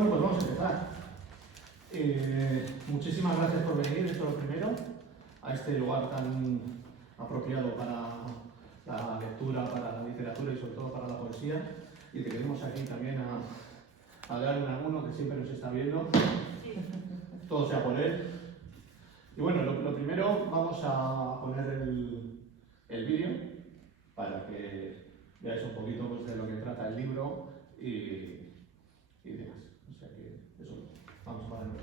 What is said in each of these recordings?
Bueno, pues vamos a empezar. Muchísimas gracias por venir, esto es lo primero, a este lugar tan apropiado para la lectura, para la literatura y sobre todo para la poesía. Y que tenemos aquí también a Adrián Unamuno, que siempre nos está viendo. Todo sea por él. Y bueno, lo primero, vamos a poner el vídeo para que veáis un poquito pues, de lo que trata el libro y demás. O sea que eso, vamos para adelante.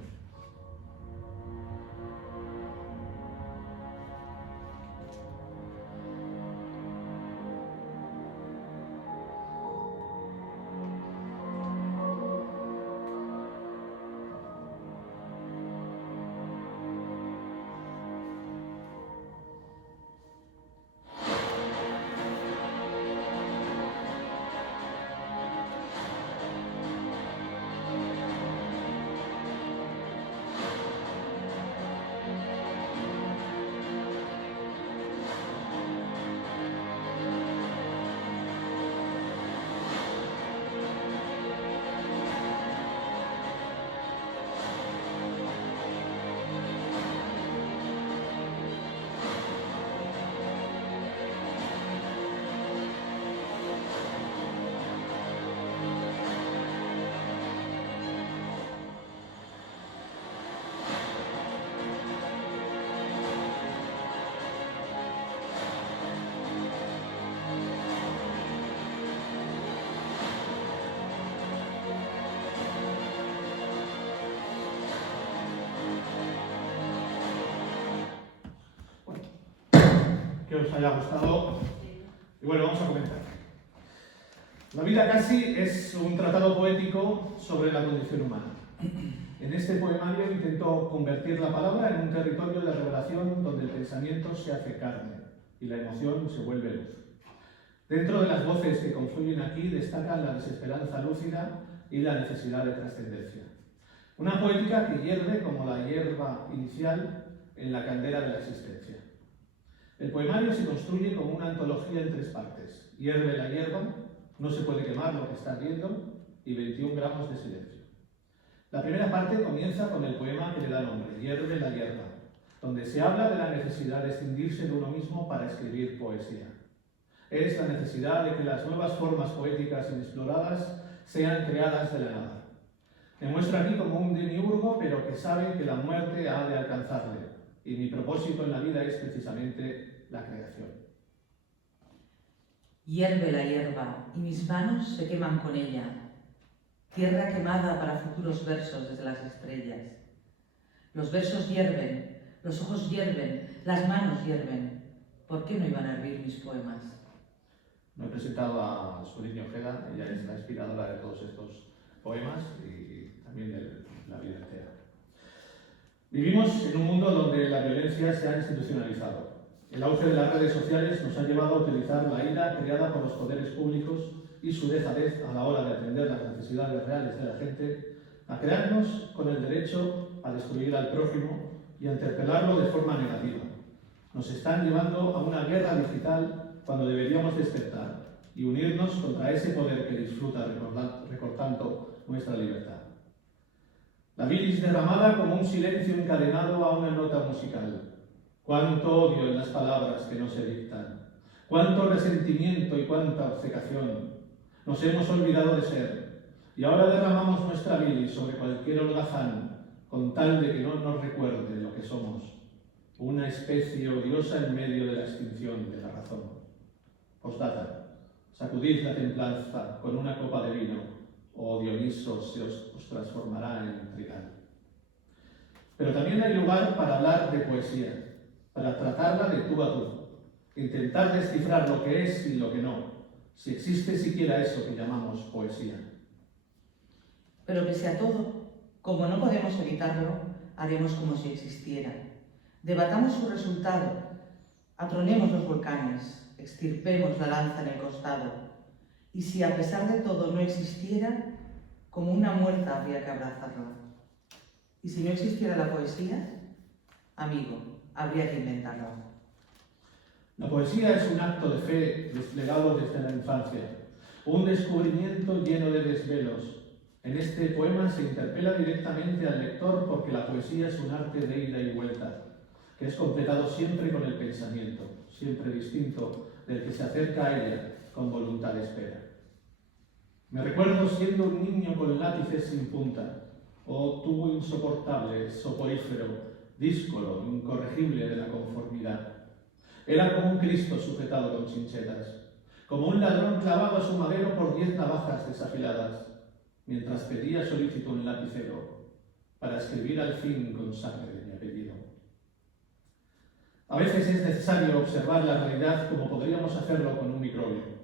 Que os haya gustado. Y bueno, vamos a comenzar. La vida casi es un tratado poético sobre la condición humana. En este poemario intento convertir la palabra en un territorio de revelación donde el pensamiento se hace carne y la emoción se vuelve luz. Dentro de las voces que confluyen aquí destacan la desesperanza lúcida y la necesidad de trascendencia. Una poética que hierve como la hierba inicial en la caldera de la existencia. El poemario se construye como una antología en 3 partes. Hierve la hierba, no se puede quemar lo que está ardiendo y 21 gramos de silencio. La primera parte comienza con el poema que le da nombre, Hierve la hierba, donde se habla de la necesidad de escindirse de uno mismo para escribir poesía. Es la necesidad de que las nuevas formas poéticas inexploradas sean creadas de la nada. Me muestro aquí como un demiurgo, pero que sabe que la muerte ha de alcanzarle. Y mi propósito en la vida es precisamente la creación. Hierve la hierba y mis manos se queman con ella. Tierra quemada para futuros versos desde las estrellas. Los versos hierven, los ojos hierven, las manos hierven. ¿Por qué no iban a hervir mis poemas? Me he presentado a Suriño Ojeda, ella es la inspiradora de todos estos poemas y también de la vida entera. Vivimos en un mundo donde la violencia se ha institucionalizado. El auge de las redes sociales nos ha llevado a utilizar la ira creada por los poderes públicos y su dejadez a la hora de atender las necesidades reales de la gente, a crearnos con el derecho a destruir al prójimo y a interpelarlo de forma negativa. Nos están llevando a una guerra digital cuando deberíamos despertar y unirnos contra ese poder que disfruta recortando nuestra libertad. La bilis derramada como un silencio encadenado a una nota musical. Cuánto odio en las palabras que no se dictan. Cuánto resentimiento y cuánta obcecación. Nos hemos olvidado de ser. Y ahora derramamos nuestra bilis sobre cualquier holgazán, con tal de que no nos recuerde lo que somos. Una especie odiosa en medio de la extinción de la razón. Postdata. Sacudid la templanza con una copa de vino, o Dioniso se os transformará en trigal. Pero también hay lugar para hablar de poesía, para tratarla de tú a tú, intentar descifrar lo que es y lo que no, si existe siquiera eso que llamamos poesía. Pero pese a todo, como no podemos evitarlo, haremos como si existiera. Debatamos su resultado, atronemos los volcanes, extirpemos la lanza en el costado. Y si a pesar de todo no existiera, como una muerta habría que abrazarla. Y si no existiera la poesía, amigo, habría que inventarla. La poesía es un acto de fe desplegado desde la infancia, un descubrimiento lleno de desvelos, En este poema se interpela directamente al lector porque la poesía es un arte de ida y vuelta, que es completado siempre con el pensamiento, siempre distinto del que se acerca a ella con voluntad de espera. Me recuerdo siendo un niño con lápices sin punta, oh tubo insoportable, soporífero, díscolo, incorregible de la conformidad. Era como un Cristo sujetado con chinchetas, como un ladrón clavado a su madero por 10 navajas desafiladas, mientras pedía solícito un lapicero para escribir al fin con sangre mi apellido. A veces es necesario observar la realidad como podríamos hacerlo con un microbio.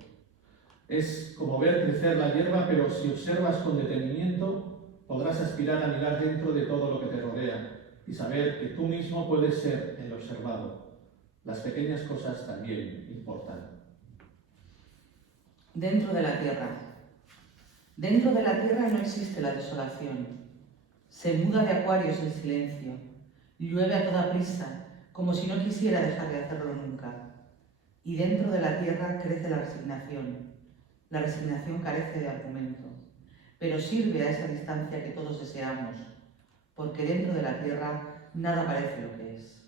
Es como ver crecer la hierba, pero si observas con detenimiento, podrás aspirar a mirar dentro de todo lo que te rodea y saber que tú mismo puedes ser el observado. Las pequeñas cosas también importan. Dentro de la tierra. Dentro de la tierra no existe la desolación. Se muda de acuarios el silencio. Llueve a toda prisa, como si no quisiera dejar de hacerlo nunca. Y dentro de la tierra crece la resignación. La resignación carece de argumento, pero sirve a esa distancia que todos deseamos, porque dentro de la tierra nada parece lo que es.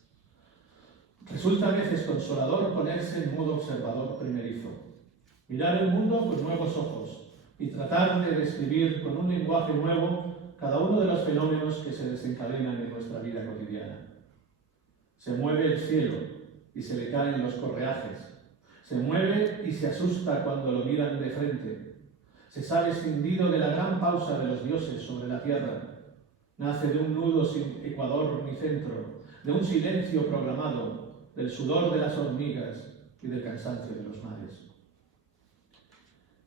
Resulta a veces consolador ponerse en modo observador primerizo, mirar el mundo con nuevos ojos y tratar de describir con un lenguaje nuevo cada uno de los fenómenos que se desencadenan en nuestra vida cotidiana. Se mueve el cielo y se le caen los correajes. Se mueve y se asusta cuando lo miran de frente. Se sale escindido de la gran pausa de los dioses sobre la tierra. Nace de un nudo sin ecuador ni centro, de un silencio programado, del sudor de las hormigas y del cansancio de los mares.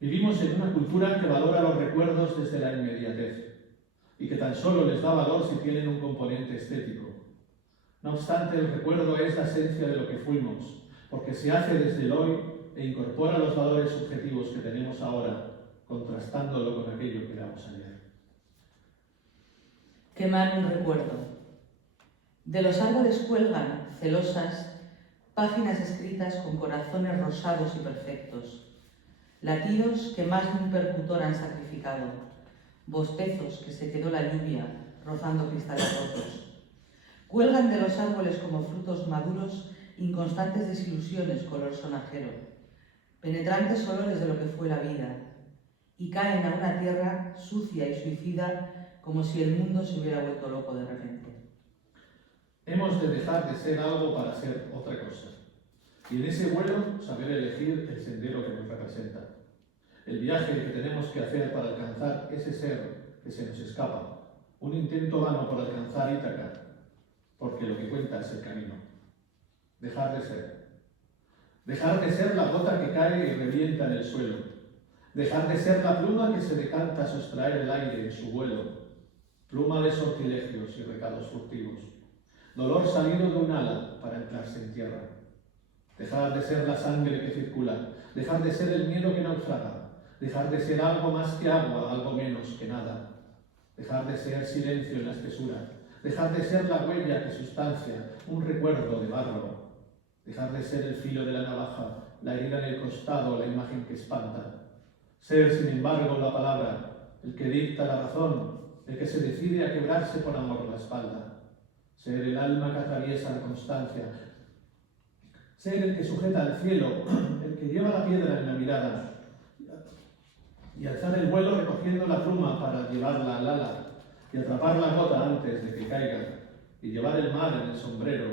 Vivimos en una cultura que valora los recuerdos desde la inmediatez y que tan solo les da valor si tienen un componente estético. No obstante, el recuerdo es la esencia de lo que fuimos, porque se hace desde el hoy e incorpora los valores subjetivos que tenemos ahora, contrastándolo con aquello que éramos ayer. Quemar un recuerdo. De los árboles cuelgan, celosas, páginas escritas con corazones rosados y perfectos, latidos que más de un percutor han sacrificado, bostezos que se quedó la lluvia rozando cristales rotos. Cuelgan de los árboles como frutos maduros inconstantes desilusiones color sonajero, penetrantes olores de lo que fue la vida, y caen a una tierra sucia y suicida como si el mundo se hubiera vuelto loco de repente. Hemos de dejar de ser algo para ser otra cosa. Y en ese vuelo saber elegir el sendero que nos representa. El viaje que tenemos que hacer para alcanzar ese ser que se nos escapa. Un intento vano por alcanzar Ítaca, porque lo que cuenta es el camino. Dejar de ser. Dejar de ser la gota que cae y revienta en el suelo. Dejar de ser la pluma que se decanta a sustraer el aire en su vuelo. Pluma de sortilegios y recados furtivos. Dolor salido de un ala para anclarse en tierra. Dejar de ser la sangre que circula. Dejar de ser el miedo que naufraga. Dejar de ser algo más que agua, algo menos que nada. Dejar de ser silencio en la espesura. Dejar de ser la huella que sustancia, un recuerdo de barro. Dejar de ser el filo de la navaja, la herida en el costado, la imagen que espanta. Ser, sin embargo, la palabra, el que dicta la razón, el que se decide a quebrarse por amor la espalda. Ser el alma que atraviesa la constancia. Ser el que sujeta al cielo, el que lleva la piedra en la mirada. Y alzar el vuelo recogiendo la pluma para llevarla al ala y atrapar la gota antes de que caiga. Y llevar el mar en el sombrero,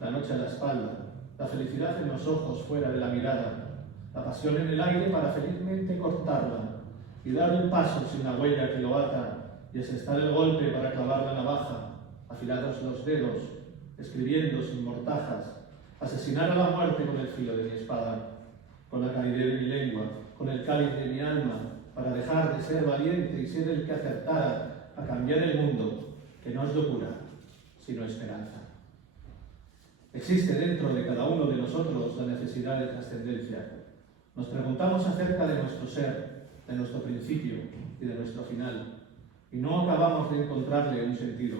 la noche a la espalda, la felicidad en los ojos fuera de la mirada, la pasión en el aire para felizmente cortarla y dar un paso sin la huella que lo ata y asestar el golpe para clavar la navaja, afilados los dedos, escribiendo sin mortajas, asesinar a la muerte con el filo de mi espada, con la calidez de mi lengua, con el cáliz de mi alma, para dejar de ser valiente y ser el que acertara a cambiar el mundo, que no es locura, sino esperanza. Existe dentro de cada uno de nosotros la necesidad de trascendencia. Nos preguntamos acerca de nuestro ser, de nuestro principio y de nuestro final, y no acabamos de encontrarle un sentido.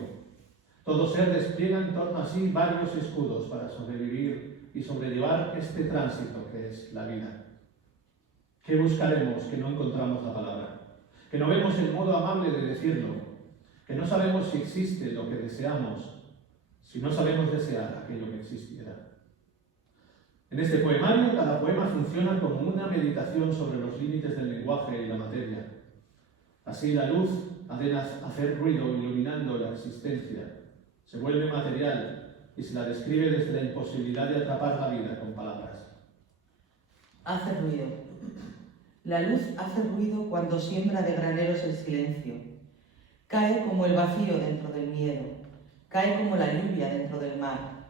Todo ser despliega en torno a sí varios escudos para sobrevivir y sobrellevar este tránsito que es la vida. ¿Qué buscaremos que no encontramos la palabra? que no vemos el modo amable de decirlo, que no sabemos si existe lo que deseamos, si no sabemos desear aquello que existiera. En este poemario, cada poema funciona como una meditación sobre los límites del lenguaje y la materia. Así la luz ha de hacer ruido iluminando la existencia, se vuelve material y se la describe desde la imposibilidad de atrapar la vida con palabras. Hace ruido. La luz hace ruido cuando siembra de graneros el silencio. Cae como el vacío dentro del miedo, cae como la lluvia dentro del mar,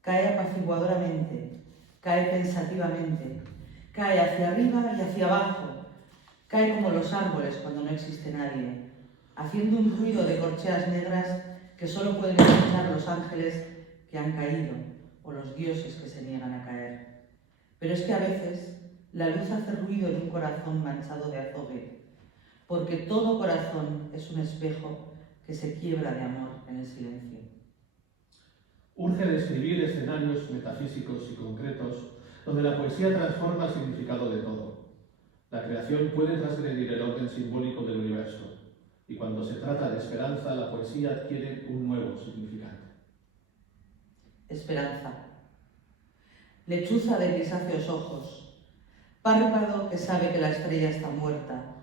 cae apaciguadoramente, cae pensativamente, cae hacia arriba y hacia abajo, cae como los árboles cuando no existe nadie, haciendo un ruido de corcheas negras que solo pueden escuchar los ángeles que han caído o los dioses que se niegan a caer. Pero es que a veces la luz hace ruido en un corazón manchado de azogue, porque todo corazón es un espejo que se quiebra de amor en el silencio. Urge describir escenarios metafísicos y concretos donde la poesía transforma el significado de todo. La creación puede transgredir el orden simbólico del universo, y cuando se trata de esperanza, la poesía adquiere un nuevo significante. Esperanza. Lechuza de grisáceos ojos, párpado que sabe que la estrella está muerta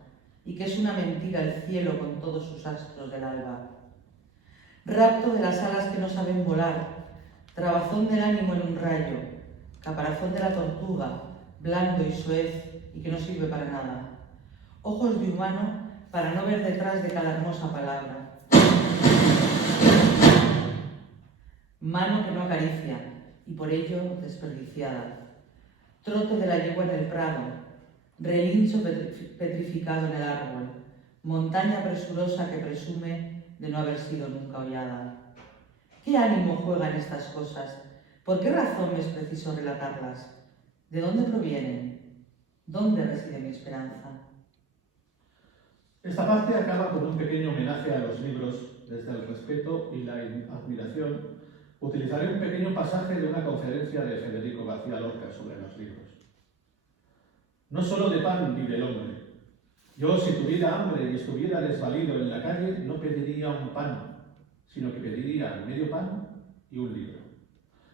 y que es una mentira el cielo con todos sus astros del alba. Rapto de las alas que no saben volar, trabazón del ánimo en un rayo, caparazón de la tortuga, blando y soez y que no sirve para nada. Ojos de humano para no ver detrás de cada hermosa palabra. Mano que no acaricia y por ello desperdiciada. Trote de la yegua en el prado, relincho petrificado en el árbol, montaña presurosa que presume de no haber sido nunca hollada. ¿Qué ánimo juega en estas cosas? ¿Por qué razón me es preciso relatarlas? ¿De dónde provienen? ¿Dónde reside mi esperanza? Esta parte acaba con un pequeño homenaje a los libros, desde el respeto y la admiración. Utilizaré un pequeño pasaje de una conferencia de Federico García Lorca sobre los libros. No solo de pan vive el hombre. Yo, si tuviera hambre y estuviera desvalido en la calle, no pediría un pan, sino que pediría medio pan y un libro.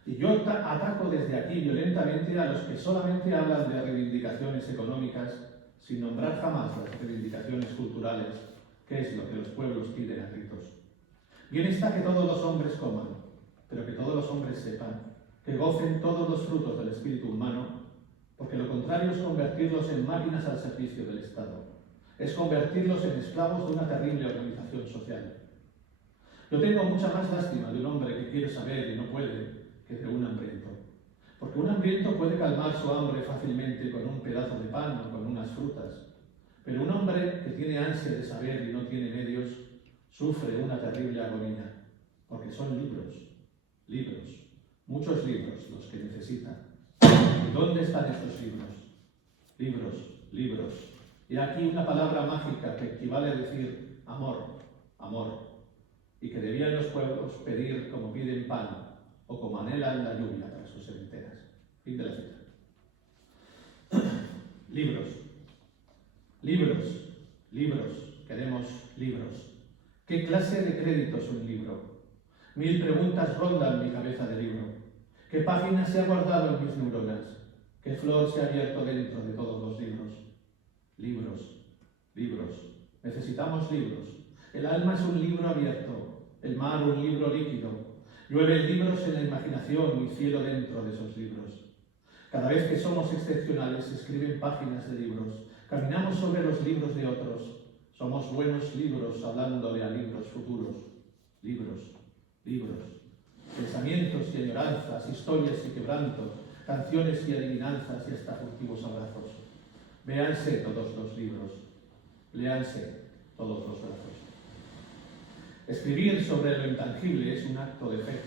Y yo ataco desde aquí violentamente a los que solamente hablan de reivindicaciones económicas sin nombrar jamás las reivindicaciones culturales, que es lo que los pueblos piden a gritos. Bien está que todos los hombres coman, pero que todos los hombres sepan, que gocen todos los frutos del espíritu humano, porque lo contrario es convertirlos en máquinas al servicio del Estado, es convertirlos en esclavos de una terrible organización social. Yo tengo mucha más lástima de un hombre que quiere saber y no puede que de un hambriento, porque un hambriento puede calmar su hambre fácilmente con un pedazo de pan o con unas frutas, pero un hombre que tiene ansia de saber y no tiene medios sufre una terrible agonía, porque son libros, muchos libros los que necesitan. ¿Y dónde están estos libros? Libros. Y aquí una palabra mágica que equivale a decir amor, y que debían los pueblos pedir como piden pan o como anhelan la lluvia para sus cementeras. Fin de la cita. Libros, queremos libros. ¿Qué clase de crédito es un libro? 1000 preguntas rondan mi cabeza de libro. ¿Qué página se ha guardado en mis neuronas? ¿Qué flor se ha abierto dentro de todos los libros? Libros. Necesitamos libros. El alma es un libro abierto, el mar un libro líquido. Llueven libros en la imaginación y cielo dentro de esos libros. Cada vez que somos excepcionales se escriben páginas de libros. Caminamos sobre los libros de otros. Somos buenos libros hablándole a libros futuros. Libros. Pensamientos y añoranzas, historias y quebrantos, canciones y adivinanzas y hasta furtivos abrazos. Véanse todos los libros. Léanse todos los brazos. Escribir sobre lo intangible es un acto de fe.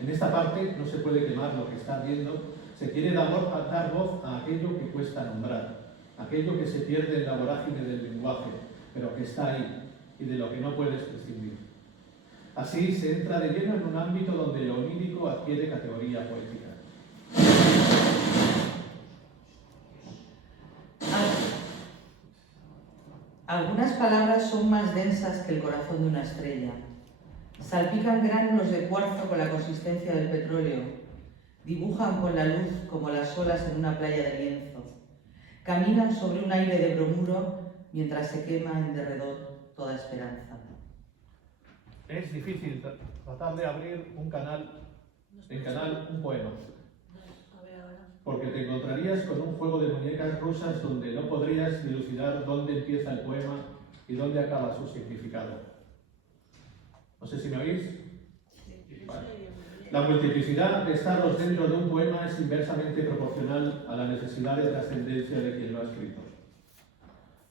En esta parte no se puede quemar lo que está ardiendo, se quiere dar voz a aquello que cuesta nombrar, aquello que se pierde en la vorágine del lenguaje, pero que está ahí y de lo que no puedes prescindir. Así se entra de lleno en un ámbito donde lo onírico adquiere categoría poética. Algunas palabras son más densas que el corazón de una estrella. Salpican gránulos de cuarzo con la consistencia del petróleo. Dibujan con la luz como las olas en una playa de lienzo. Caminan sobre un aire de bromuro mientras se quema en derredor toda esperanza. Es difícil tratar de abrir un canal un poema, porque te encontrarías con un juego de muñecas rusas donde no podrías dilucidar dónde empieza el poema y dónde acaba su significado. No sé si me oís. Vale. La multiplicidad de estados dentro de un poema es inversamente proporcional a la necesidad de trascendencia de quien lo ha escrito.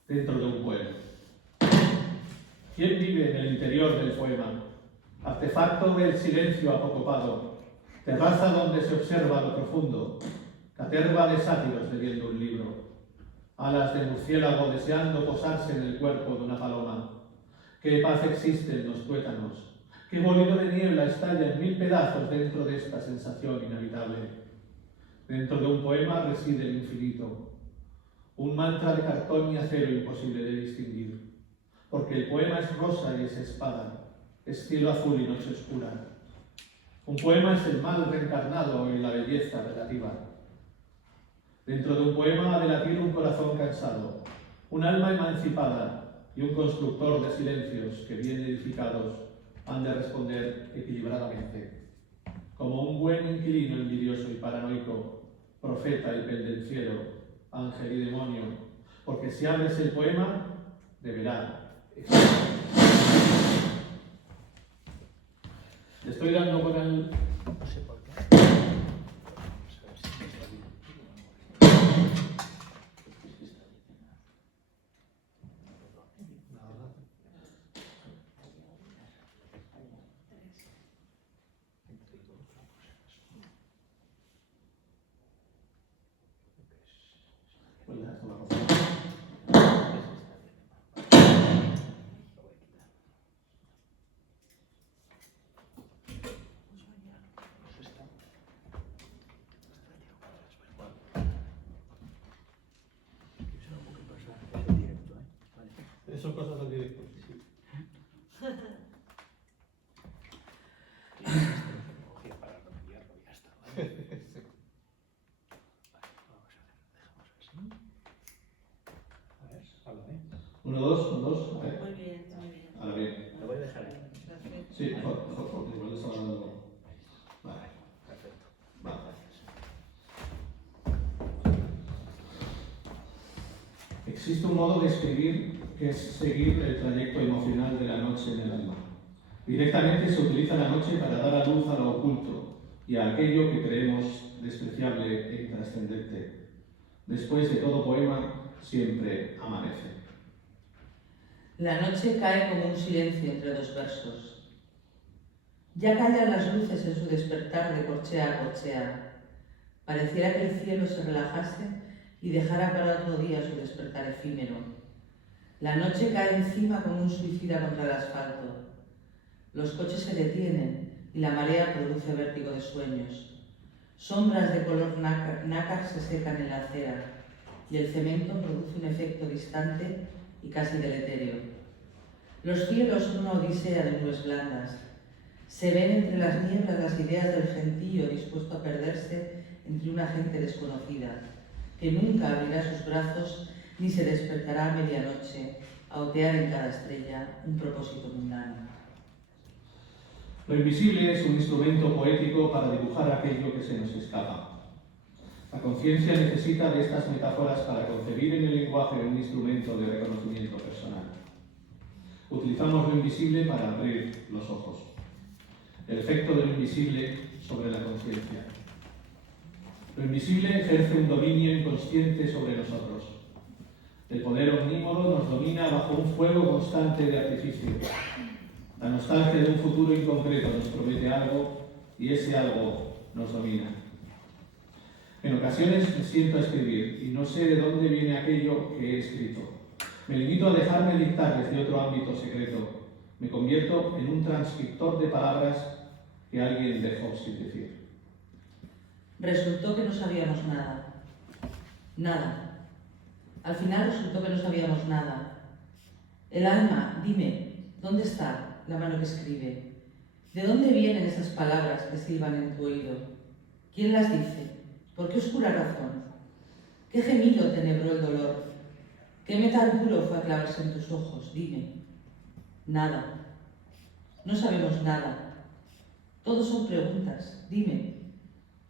Dentro de un poema. ¿Quién vive en el interior del poema? Artefacto del silencio apocopado, terraza donde se observa lo profundo, caterva de sátiros leyendo un libro, alas de murciélago deseando posarse en el cuerpo de una paloma. Qué paz existe en los tuétanos, qué bolido de niebla estalla en 1000 pedazos dentro de esta sensación inhabitable. Dentro de un poema reside el infinito, un mantra de cartón y acero imposible de distinguir, porque el poema es rosa y es espada, es cielo azul y noche oscura. Un poema es el mal reencarnado y la belleza relativa. Dentro de un poema ha de latir un corazón cansado, un alma emancipada y un constructor de silencios que, bien edificados, han de responder equilibradamente. Como un buen inquilino envidioso y paranoico, profeta y pendenciero, ángel y demonio, porque si abres el poema, deberá existir. Le estoy dando con el... No sé por qué. Son cosas del directo. Sí. Para reenviarlo y ya está. ¿Vale? Sí. Vale, vamos a ver, dejamos así. A ver, háblame. 1, 2, 1, 2. A ver. Muy bien, muy bien. Ahora bien. Lo voy a dejar ahí. Perfecto. Sí, mejor, igual estaba dando. Vale. Perfecto. Vale. Gracias. Existe un modo de escribir que es seguir el trayecto emocional de la noche en el alma. Directamente se utiliza la noche para dar a luz a lo oculto y a aquello que creemos despreciable e intrascendente. Después de todo poema, siempre amanece. La noche cae como un silencio entre dos versos. Ya callan las luces en su despertar de corchea a corchea. Pareciera que el cielo se relajase y dejara para otro día su despertar efímero. La noche cae encima como un suicida contra el asfalto. Los coches se detienen y la marea produce vértigo de sueños. Sombras de color nácar se secan en la acera y el cemento produce un efecto distante y casi deletéreo. Los cielos son una odisea de nubes blandas. Se ven entre las nieblas las ideas del gentío dispuesto a perderse entre una gente desconocida, que nunca abrirá sus brazos ni se despertará a medianoche a otear en cada estrella un propósito mundano. Lo invisible es un instrumento poético para dibujar aquello que se nos escapa. La conciencia necesita de estas metáforas para concebir en el lenguaje un instrumento de reconocimiento personal. Utilizamos lo invisible para abrir los ojos. El efecto de lo invisible sobre la conciencia. Lo invisible ejerce un dominio inconsciente sobre nosotros. El poder omnímodo nos domina bajo un fuego constante de artificio. La nostalgia de un futuro inconcreto nos promete algo y ese algo nos domina. En ocasiones me siento a escribir y no sé de dónde viene aquello que he escrito. Me limito a dejarme dictar desde otro ámbito secreto. Me convierto en un transcriptor de palabras que alguien dejó sin decir. Resultó que no sabíamos nada. Nada. Al final resultó que no sabíamos nada. El alma, dime, ¿dónde está la mano que escribe? ¿De dónde vienen esas palabras que silban en tu oído? ¿Quién las dice? ¿Por qué oscura razón? ¿Qué gemido tenebró el dolor? ¿Qué metal duro fue a clavarse en tus ojos? Dime. Nada. No sabemos nada. Todos son preguntas. Dime.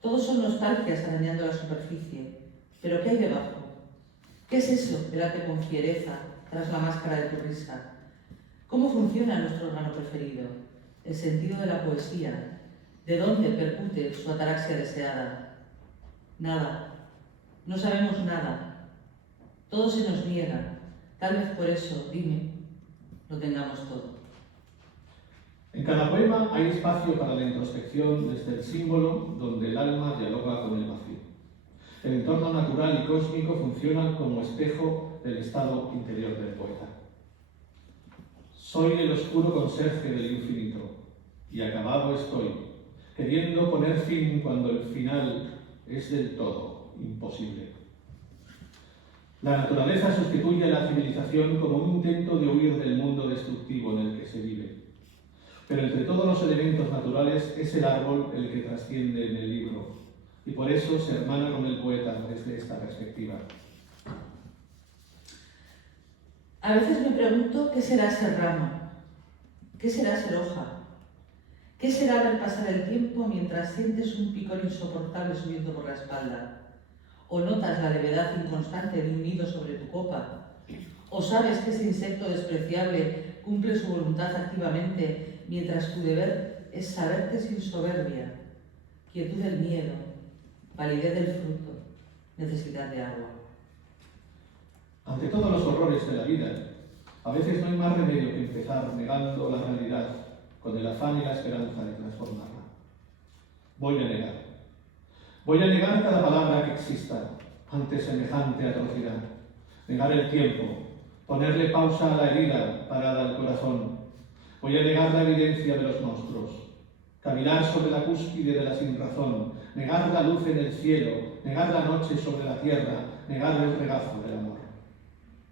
Todos son nostalgias arañando la superficie. ¿Pero qué hay debajo? ¿Qué es eso que late con fiereza tras la máscara de tu risa? ¿Cómo funciona nuestro órgano preferido? El sentido de la poesía. ¿De dónde percute su ataraxia deseada? Nada. No sabemos nada. Todo se nos niega. Tal vez por eso, dime, lo tengamos todo. En cada poema hay espacio para la introspección desde el símbolo donde el alma dialoga con el vacío. El entorno natural y cósmico funcionan como espejo del estado interior del poeta. Soy el oscuro conserje del infinito, y acabado estoy, queriendo poner fin cuando el final es del todo imposible. La naturaleza sustituye a la civilización como un intento de huir del mundo destructivo en el que se vive. Pero entre todos los elementos naturales es el árbol el que trasciende en el libro, y por eso se hermana con el poeta desde esta perspectiva. A veces me pregunto qué será ser rama, qué será ser hoja, qué será ver pasar el tiempo mientras sientes un picor insoportable subiendo por la espalda, o notas la levedad inconstante de un nido sobre tu copa, o sabes que ese insecto despreciable cumple su voluntad activamente mientras tu deber es saberte sin soberbia, quietud del miedo, validez del fruto, necesidad de agua. Ante todos los horrores de la vida, a veces no hay más remedio que empezar negando la realidad con el afán y la esperanza de transformarla. Voy a negar. Voy a negar cada palabra que exista ante semejante atrocidad. Negar el tiempo, ponerle pausa a la herida parada al corazón. Voy a negar la evidencia de los monstruos, cavilar sobre la cúspide de la sinrazón, negar la luz en el cielo, negar la noche sobre la tierra, negar el regazo del amor.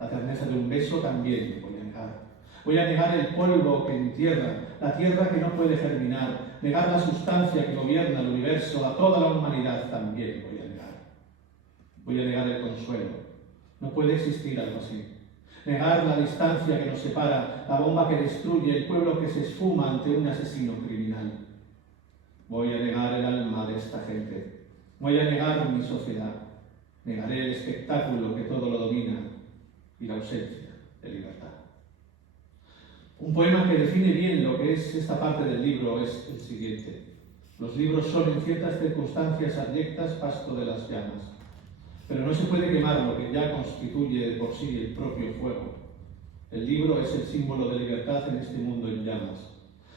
La terneza de un beso también voy a negar. Voy a negar el polvo que entierra, la tierra que no puede germinar, negar la sustancia que gobierna el universo, a toda la humanidad también voy a negar. Voy a negar el consuelo. No puede existir algo así. Negar la distancia que nos separa, la bomba que destruye, el pueblo que se esfuma ante un asesino criminal. Voy a negar el alma de esta gente. Voy a negar mi sociedad. Negaré el espectáculo que todo lo domina y la ausencia de libertad. Un poema que define bien lo que es esta parte del libro es el siguiente. Los libros son en ciertas circunstancias abyectas pasto de las llamas. Pero no se puede quemar lo que ya constituye de por sí el propio fuego. El libro es el símbolo de libertad en este mundo en llamas.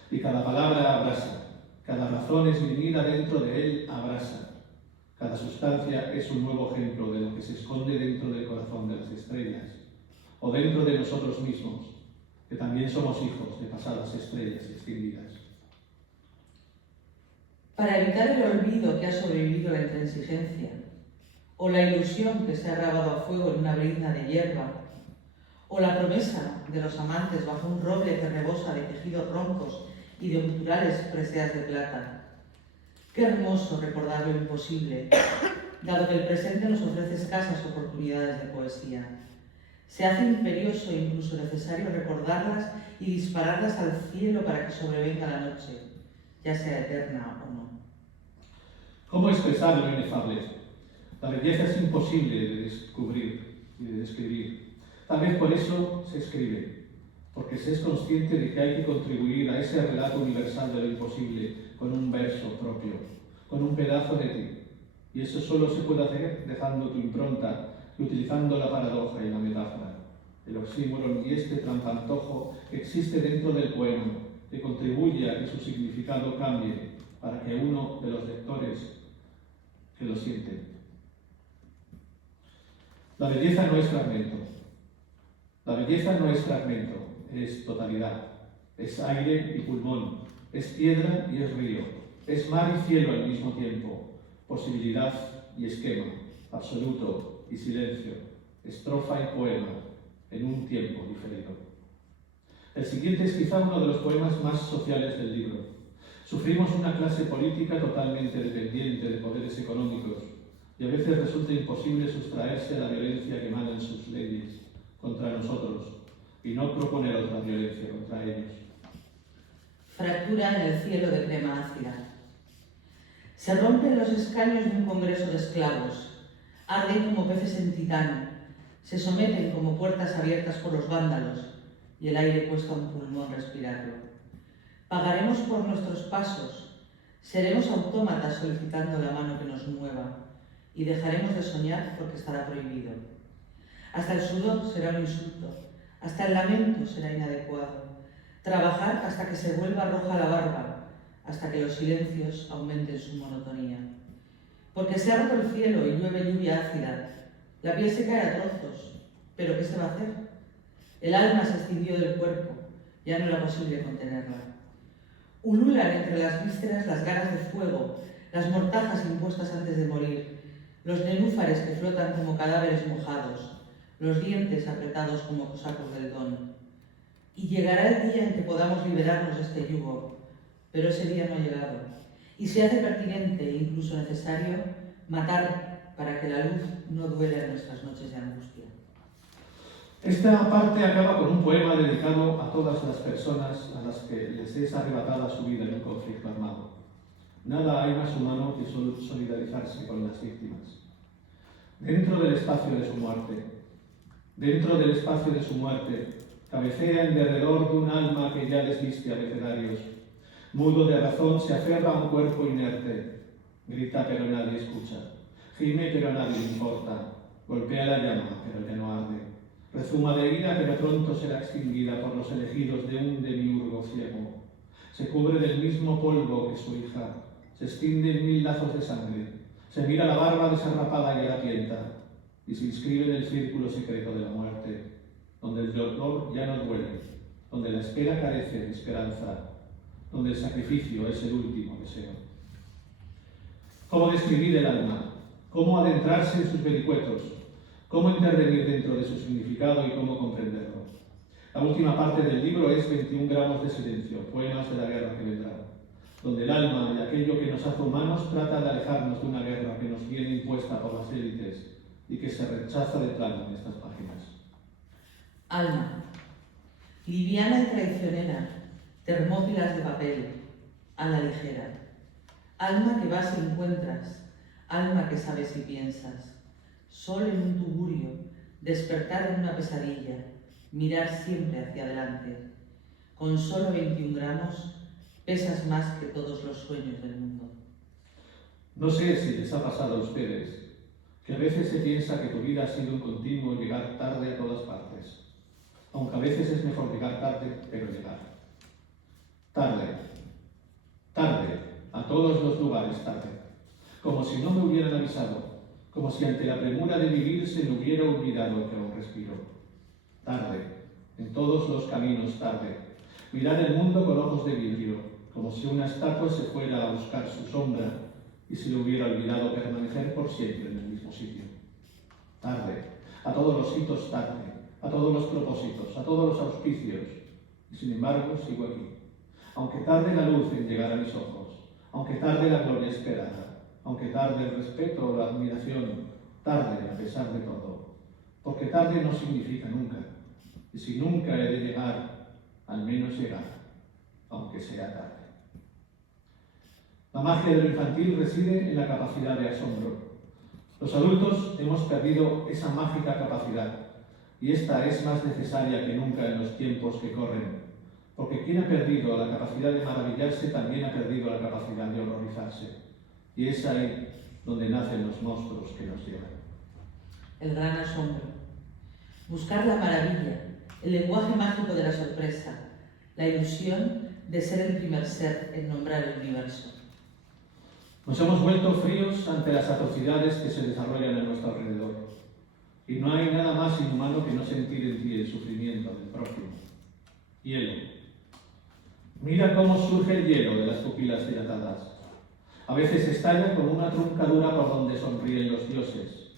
Y cada palabra abrasa, cada razón esgrimida dentro de él abrasa. Cada sustancia es un nuevo ejemplo de lo que se esconde dentro del corazón de las estrellas, o dentro de nosotros mismos, que también somos hijos de pasadas estrellas extinguidas. Para evitar el olvido que ha sobrevivido la intransigencia, o la ilusión que se ha grabado a fuego en una brizna de hierba, o la promesa de los amantes bajo un roble que rebosa de tejidos roncos y de guturales preseas de plata. Qué hermoso recordar lo imposible, dado que el presente nos ofrece escasas oportunidades de poesía. Se hace imperioso e incluso necesario recordarlas y dispararlas al cielo para que sobrevenga la noche, ya sea eterna o no. ¿Cómo expresar lo inefable? La belleza es imposible de descubrir y de describir. Tal vez por eso se escribe, porque se es consciente de que hay que contribuir a ese relato universal de lo imposible con un verso propio, con un pedazo de ti. Y eso solo se puede hacer dejando tu impronta y utilizando la paradoja y la metáfora, el oxímoron y este trampantojo que existe dentro del poema, que contribuye a que su significado cambie para que uno de los lectores que lo siente. La belleza no es fragmento. La belleza no es fragmento, es totalidad. Es aire y pulmón, es piedra y es río, es mar y cielo al mismo tiempo, posibilidad y esquema, absoluto y silencio, estrofa y poema, en un tiempo diferido. El siguiente es quizá uno de los poemas más sociales del libro. Sufrimos una clase política totalmente dependiente de poderes económicos y a veces resulta imposible sustraerse a la violencia que emanan sus leyes contra nosotros y no proponer otra violencia contra ellos. Fractura en el cielo de crema ácida. Se rompen los escaños de un congreso de esclavos, arden como peces en titán, se someten como puertas abiertas por los vándalos y el aire cuesta un pulmón respirarlo. Pagaremos por nuestros pasos, seremos autómatas solicitando la mano que nos mueva y dejaremos de soñar porque estará prohibido. Hasta el sudor será un insulto, hasta el lamento será inadecuado. Trabajar hasta que se vuelva roja la barba, hasta que los silencios aumenten su monotonía. Porque se ha roto el cielo y llueve lluvia ácida, la piel se cae a trozos, pero ¿qué se va a hacer? El alma se extinguió del cuerpo, ya no era posible contenerla. Ululan entre las vísceras las ganas de fuego, las mortajas impuestas antes de morir, los nenúfares que flotan como cadáveres mojados, los dientes apretados como cosacos del Don. Y llegará el día en que podamos liberarnos de este yugo, pero ese día no ha llegado, y se hace pertinente e incluso necesario matar para que la luz no duela en nuestras noches de angustia. Esta parte acaba con un poema dedicado a todas las personas a las que les es arrebatada su vida en un conflicto armado. Nada hay más humano que solidarizarse con las víctimas. Dentro del espacio de su muerte, cabecea en derredor de un alma que ya desviste abecedarios. Mudo de razón se aferra a un cuerpo inerte. Grita pero nadie escucha. Gime pero nadie importa. Golpea la llama pero ya no arde. Rezuma de ira pero pronto será extinguida por los elegidos de un demiurgo ciego. Se cubre del mismo polvo que su hija. Se extiende en 1000 lazos de sangre. Se mira la barba desarrapada y harapienta. Y se inscribe en el círculo secreto de la muerte, donde el dolor ya no duele, donde la espera carece de esperanza, donde el sacrificio es el último deseo. ¿Cómo describir el alma? ¿Cómo adentrarse en sus vericuetos? ¿Cómo intervenir dentro de su significado y cómo comprenderlo? La última parte del libro es 21 gramos de silencio, poemas de la guerra que vendrá, donde el alma y aquello que nos hace humanos trata de alejarnos de una guerra que nos viene impuesta por las élites y que se rechaza de plano en estas páginas. Alma, liviana y traicionera, termópilas de papel, a la ligera. Alma que vas y encuentras, alma que sabes y piensas. Sol en un tugurio, despertar en una pesadilla, mirar siempre hacia adelante. Con solo 21 gramos, pesas más que todos los sueños del mundo. No sé si les ha pasado a ustedes que a veces se piensa que tu vida ha sido un continuo llegar tarde a todas partes, aunque a veces es mejor llegar tarde, pero llegar. Tarde, a todos los lugares tarde, como si no me hubieran avisado, como si ante la premura de vivir se me hubiera olvidado que aún respiro. Tarde, en todos los caminos tarde, mirar el mundo con ojos de vidrio, como si una estatua se fuera a buscar su sombra y se le hubiera olvidado permanecer por siempre en el mismo sitio. Tarde, a todos los hitos tarde, a todos los propósitos, a todos los auspicios, y sin embargo sigo aquí. Aunque tarde la luz en llegar a mis ojos, aunque tarde la gloria esperada, aunque tarde el respeto o la admiración, tarde a pesar de todo, porque tarde no significa nunca, y si nunca he de llegar, al menos llegar, aunque sea tarde. La magia de lo infantil reside en la capacidad de asombro. Los adultos hemos perdido esa mágica capacidad, y esta es más necesaria que nunca en los tiempos que corren, porque quien ha perdido la capacidad de maravillarse también ha perdido la capacidad de horrorizarse, y es ahí donde nacen los monstruos que nos llevan. El gran asombro. Buscar la maravilla, el lenguaje mágico de la sorpresa, la ilusión de ser el primer ser en nombrar el universo. Nos hemos vuelto fríos ante las atrocidades que se desarrollan a nuestro alrededor, y no hay nada más inhumano que no sentir en ti el sufrimiento del prójimo. Hielo. Mira cómo surge el hielo de las pupilas dilatadas. A veces estalla como una truncadura por donde sonríen los dioses.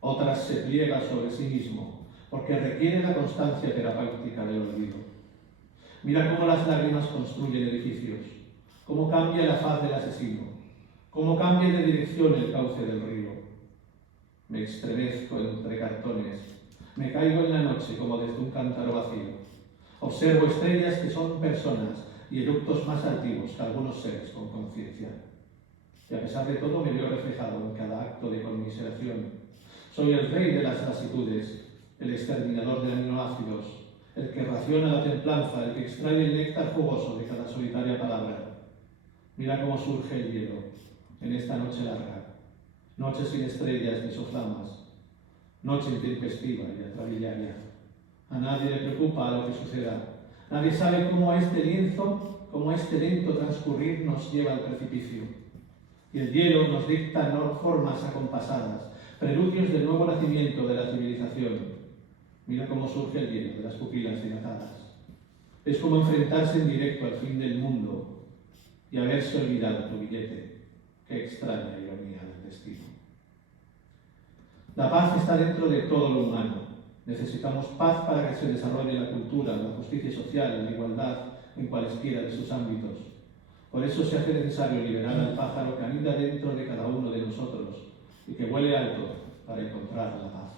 Otras se pliega sobre sí mismo, porque requiere la constancia terapéutica del olvido. Mira cómo las lágrimas construyen edificios, cómo cambia la faz del asesino, cómo cambia de dirección el cauce del río. Me estremezco entre cartones, me caigo en la noche como desde un cántaro vacío. Observo estrellas que son personas y eructos más altivos que algunos seres con conciencia. Y a pesar de todo me veo reflejado en cada acto de conmiseración. Soy el rey de las lasitudes, el exterminador de aminoácidos, el que raciona la templanza, el que extrae el néctar jugoso de cada solitaria palabra. Mira cómo surge el hielo en esta noche larga, noche sin estrellas ni soflamas, noche intempestiva y atrabiliaria. A nadie le preocupa lo que suceda. Nadie sabe cómo este lento transcurrir nos lleva al precipicio. Y el hielo nos dicta formas acompasadas, preludios del nuevo nacimiento de la civilización. Mira cómo surge el hielo de las pupilas dilatadas. Es como enfrentarse en directo al fin del mundo y haberse olvidado tu billete. Qué extraña ironía del destino. La paz está dentro de todo lo humano. Necesitamos paz para que se desarrolle la cultura, la justicia social, la igualdad en cualesquiera de sus ámbitos. Por eso se hace necesario liberar al pájaro que anida dentro de cada uno de nosotros y que vuele alto para encontrar la paz.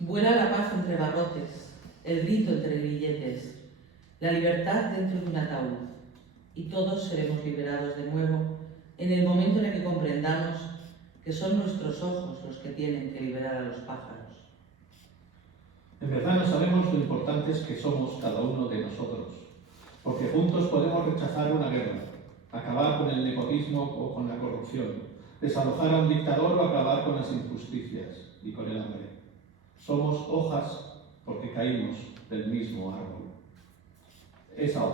Vuela la paz entre barrotes, el grito entre grilletes, la libertad dentro de un ataúd, y todos seremos liberados de nuevo en el momento en el que comprendamos que son nuestros ojos los que tienen que liberar a los pájaros. En verdad no sabemos lo importantes que somos cada uno de nosotros, porque juntos podemos rechazar una guerra, acabar con el nepotismo o con la corrupción, desalojar a un dictador o acabar con las injusticias y con el hambre. Somos hojas porque caímos del mismo árbol. Esa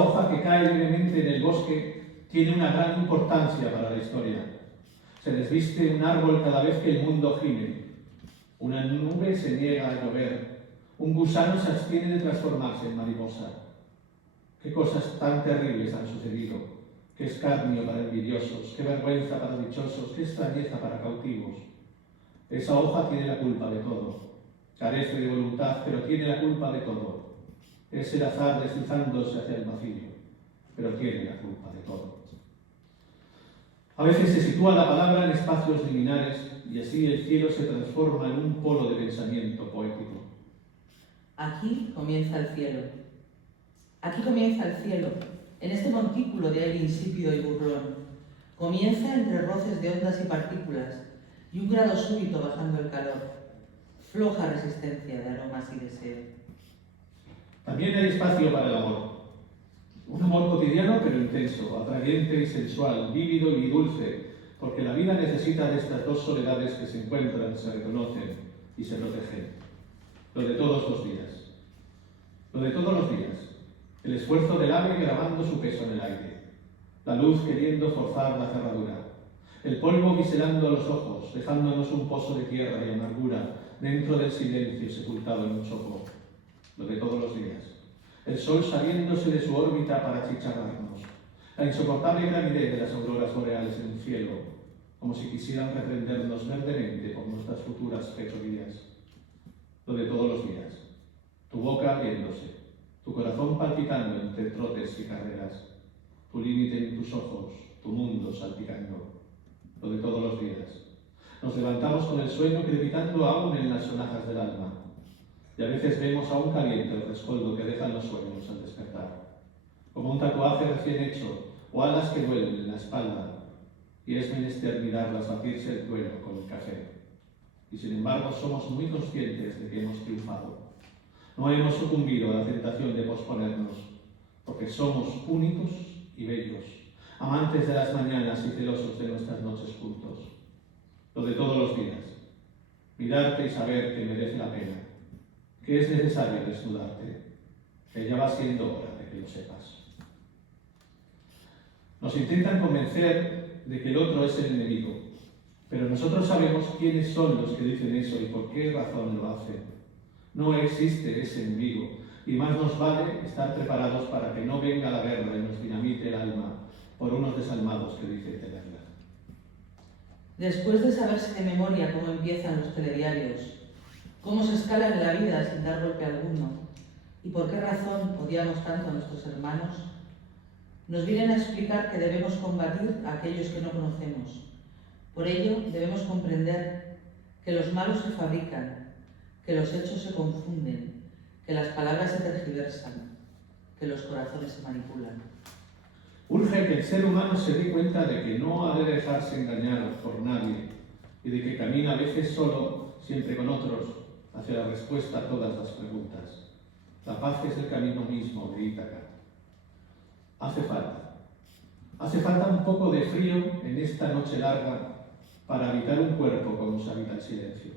hoja que cae levemente en el bosque tiene una gran importancia para la historia. Se desviste un árbol cada vez que el mundo gime. Una nube se niega a llover. Un gusano se abstiene de transformarse en mariposa. Qué cosas tan terribles han sucedido. Qué escarnio para envidiosos, qué vergüenza para dichosos, qué extrañeza para cautivos. Esa hoja tiene la culpa de todo. Carece de voluntad, pero tiene la culpa de todo. Es el azar deslizándose hacia el vacío, pero tiene la culpa de todo. A veces se sitúa la palabra en espacios liminares y así el cielo se transforma en un polo de pensamiento poético. Aquí comienza el cielo. Aquí comienza el cielo, en este montículo de aire insípido y burlón. Comienza entre roces de ondas y partículas y un grado súbito bajando el calor. Floja resistencia de aromas y deseo. También hay espacio para el amor. Un amor cotidiano pero intenso, atrayente y sensual, vívido y dulce, porque la vida necesita de estas dos soledades que se encuentran, se reconocen y se protegen. Lo de todos los días. Lo de todos los días. El esfuerzo del ave grabando su peso en el aire. La luz queriendo forzar la cerradura. El polvo biselando los ojos, dejándonos un pozo de tierra y amargura dentro del silencio sepultado en un choco. Lo de todos los días. El sol saliéndose de su órbita para achicharrarnos. La insoportable gravidez de las auroras boreales en el cielo, como si quisieran reprendernos verdemente por nuestras futuras fechorías. Lo de todos los días. Tu boca abriéndose, tu corazón palpitando entre trotes y carreras, tu límite en tus ojos, tu mundo salpicando. Lo de todos los días. Nos levantamos con el sueño crepitando aún en las sonajas del alma. Y a veces vemos aún caliente el rescoldo que dejan los sueños al despertar, como un tatuaje recién hecho o alas que duelen en la espalda, y es menester mirarlas batirse el duelo con el café. Y sin embargo somos muy conscientes de que hemos triunfado. No hemos sucumbido a la tentación de posponernos, porque somos únicos y bellos, amantes de las mañanas y celosos de nuestras noches juntos. Lo de todos los días. Mirarte y saber que merece la pena, que es necesario desnudarte, que ya va siendo hora de que lo sepas. Nos intentan convencer de que el otro es el enemigo, pero nosotros sabemos quiénes son los que dicen eso y por qué razón lo hacen. No existe ese enemigo, y más nos vale estar preparados para que no venga la guerra y nos dinamite el alma por unos desalmados que dicen tenerla. Después de saberse de memoria cómo empiezan los telediarios, cómo se escala en la vida sin dar golpe alguno, y por qué razón odiamos tanto a nuestros hermanos, nos vienen a explicar que debemos combatir a aquellos que no conocemos. Por ello, debemos comprender que los malos se fabrican, que los hechos se confunden, que las palabras se tergiversan, que los corazones se manipulan. Urge que el ser humano se dé cuenta de que no ha de dejarse engañar por nadie y de que camina a veces solo, siempre con otros, hacia la respuesta a todas las preguntas. La paz es el camino mismo de Ítaca. Hace falta un poco de frío en esta noche larga para habitar un cuerpo como se habita el silencio.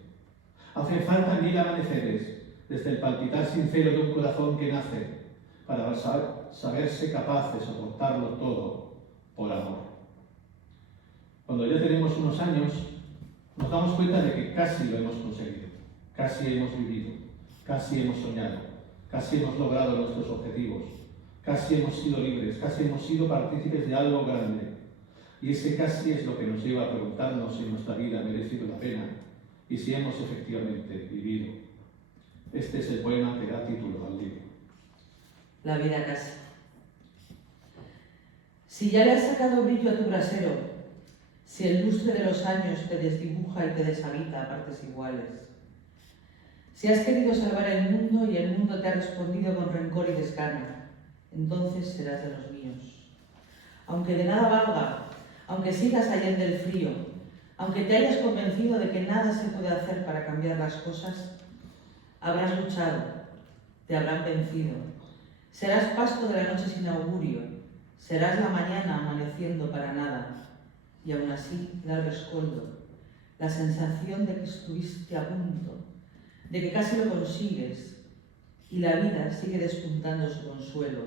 Hace falta 1000 amaneceres desde el palpitar sincero de un corazón que nace para saberse capaz de soportarlo todo por amor. Cuando ya tenemos unos años, nos damos cuenta de que casi lo hemos conseguido, casi hemos vivido, casi hemos soñado, casi hemos logrado nuestros objetivos, casi hemos sido libres, casi hemos sido partícipes de algo grande. Y ese casi es lo que nos lleva a preguntarnos si nuestra vida ha merecido la pena y si hemos efectivamente vivido. Este es el poema que da título al libro. La vida casi. Si ya le has sacado brillo a tu brasero, si el lustre de los años te desdibuja y te deshabita a partes iguales, si has querido salvar el mundo y el mundo te ha respondido con rencor y desgano, entonces serás de los míos. Aunque de nada valga, aunque sigas allende del frío, aunque te hayas convencido de que nada se puede hacer para cambiar las cosas, habrás luchado, te habrán vencido. Serás pasto de la noche sin augurio, serás la mañana amaneciendo para nada, y aún así da el rescoldo, la sensación de que estuviste a punto, de que casi lo consigues, y la vida sigue despuntando su consuelo,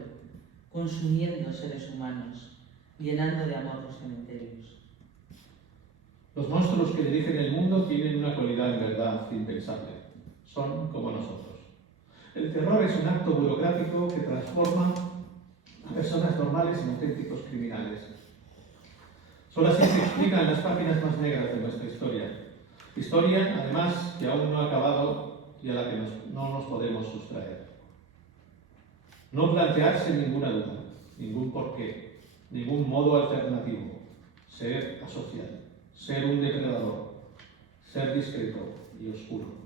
consumiendo seres humanos, llenando de amor los cementerios. Los monstruos que dirigen el mundo tienen una cualidad en verdad impensable. Son como nosotros. El terror es un acto burocrático que transforma a personas normales en auténticos criminales. Solo así se explican las páginas más negras de nuestra historia. Historia, además, que aún no ha acabado y a la que no nos podemos sustraer. No plantearse ninguna duda, ningún porqué, ningún modo alternativo. Ser asocial, ser un depredador, ser discreto y oscuro.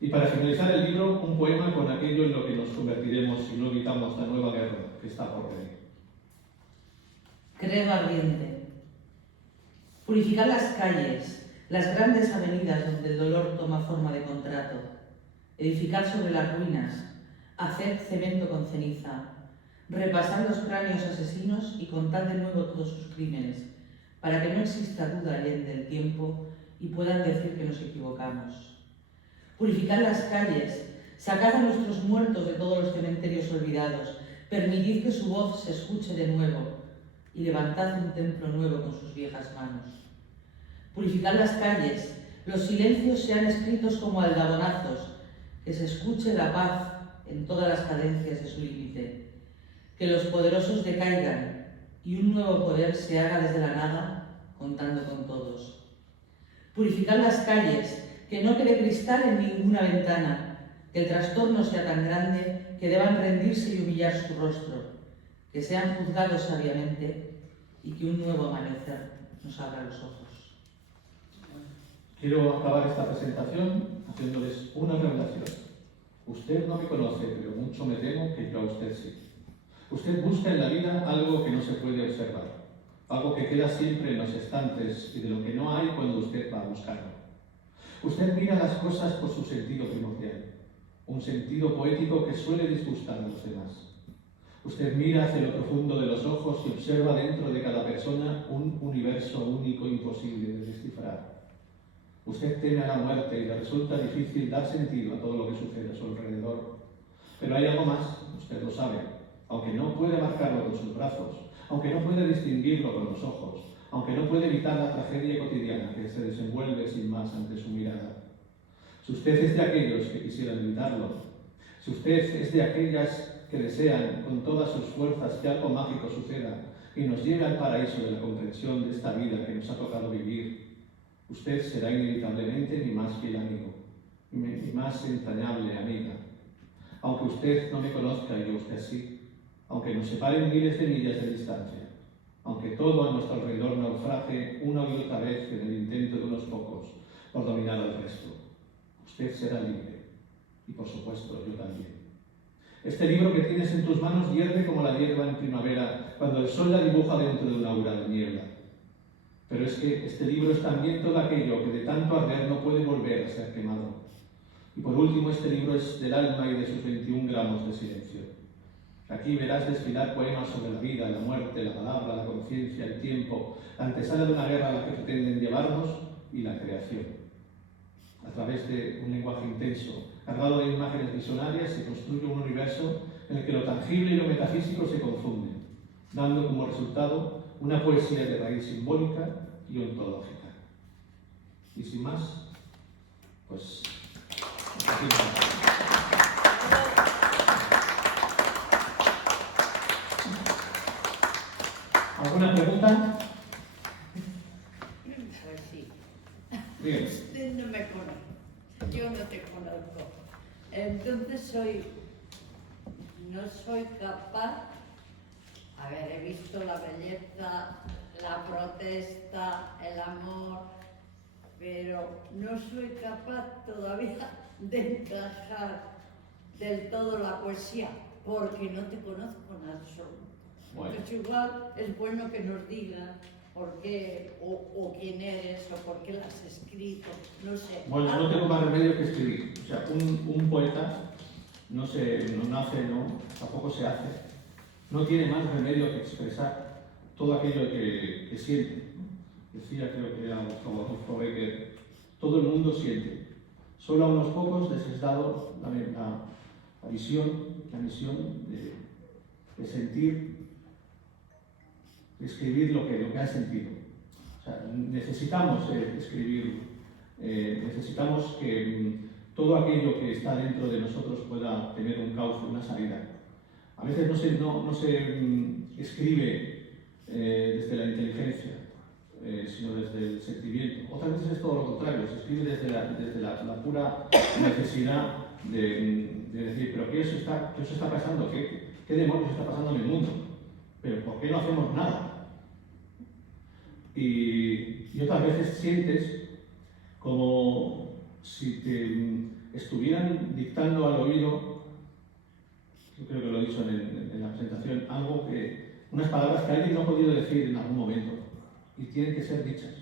Y para finalizar el libro, un poema con aquello en lo que nos convertiremos si no evitamos la nueva guerra que está por venir. Credo ardiente. Purificar las calles, las grandes avenidas donde el dolor toma forma de contrato. Edificar sobre las ruinas, hacer cemento con ceniza. Repasar los cráneos asesinos y contar de nuevo todos sus crímenes, para que no exista duda allende del tiempo y puedan decir que nos equivocamos. Purificad las calles, sacad a nuestros muertos de todos los cementerios olvidados, permitid que su voz se escuche de nuevo y levantad un templo nuevo con sus viejas manos. Purificad las calles, los silencios sean escritos como aldabonazos, que se escuche la paz en todas las cadencias de su límite, que los poderosos decaigan y un nuevo poder se haga desde la nada, contando con todos. Purificad las calles, que no quede cristal en ninguna ventana, que el trastorno sea tan grande que deban rendirse y humillar su rostro, que sean juzgados sabiamente y que un nuevo amanecer nos abra los ojos. Quiero acabar esta presentación haciéndoles una revelación. Usted no me conoce, pero mucho me temo que yo a usted sí. Usted busca en la vida algo que no se puede observar, algo que queda siempre en los estantes y de lo que no hay cuando usted va a buscarlo. Usted mira las cosas por su sentido primordial, un sentido poético que suele disgustar a los demás. Usted mira hacia lo profundo de los ojos y observa dentro de cada persona un universo único imposible de descifrar. Usted teme a la muerte y le resulta difícil dar sentido a todo lo que sucede a su alrededor. Pero hay algo más, usted lo sabe, aunque no puede marcarlo con sus brazos, aunque no puede distinguirlo con los ojos, aunque no puede evitar la tragedia cotidiana que se desenvuelve sin más ante su mirada. Si usted es de aquellos que quisieran evitarlo, si usted es de aquellas que desean con todas sus fuerzas que algo mágico suceda y nos lleve al paraíso de la comprensión de esta vida que nos ha tocado vivir, usted será inevitablemente mi más fiel amigo, mi más entrañable amiga. aunque usted no me conozca y yo usted sí, aunque nos separen miles de millas de distancia, aunque todo a nuestro alrededor naufrague una y otra vez en el intento de unos pocos por dominar al resto, usted será libre, y por supuesto yo también. Este libro que tienes en tus manos hierve como la hierba en primavera, cuando el sol la dibuja dentro de una aura de niebla. Pero es que este libro es también todo aquello que de tanto arder no puede volver a ser quemado. Y por último, este libro es del alma y de sus 21 gramos de silencio. Aquí verás desfilar poemas sobre la vida, la muerte, la palabra, la conciencia, el tiempo, la antesala de una guerra a la que pretenden llevarnos y la creación. A través de un lenguaje intenso, cargado de imágenes visionarias, se construye un universo en el que lo tangible y lo metafísico se confunden, dando como resultado una poesía de raíz simbólica y ontológica. Y sin más, pues... ¿Alguna pregunta? Pues sí. Bien. Usted no me conoce, yo no te conozco. Entonces no soy capaz, a ver, he visto la belleza, la protesta, el amor, pero no soy capaz todavía de encajar del todo la poesía, porque no te conozco en absoluto. Bueno. Entonces igual es bueno que nos digas por qué, o quién eres, o por qué la has escrito, no sé. Bueno, no tengo más remedio que escribir. O sea, un poeta no nace, tampoco se hace. No tiene más remedio que expresar todo aquello que siente. Decía, creo que era Rodolfo Becker, todo el mundo siente. Solo a unos pocos les es dado la misión de sentir, de escribir lo que han sentido. O sea, necesitamos escribir, necesitamos que todo aquello que está dentro de nosotros pueda tener un cauce, una salida. A veces no se escribe desde la inteligencia, sino desde el sentimiento. Otras veces es todo lo contrario, se escribe desde la pura necesidad de decir, pero ¿qué os está pasando? ¿Qué demonios está pasando en el mundo? ¿Pero por qué no hacemos nada? Y otras veces sientes como si te estuvieran dictando al oído, yo creo que lo he dicho en la presentación, unas palabras que alguien no ha podido decir en algún momento y tienen que ser dichas.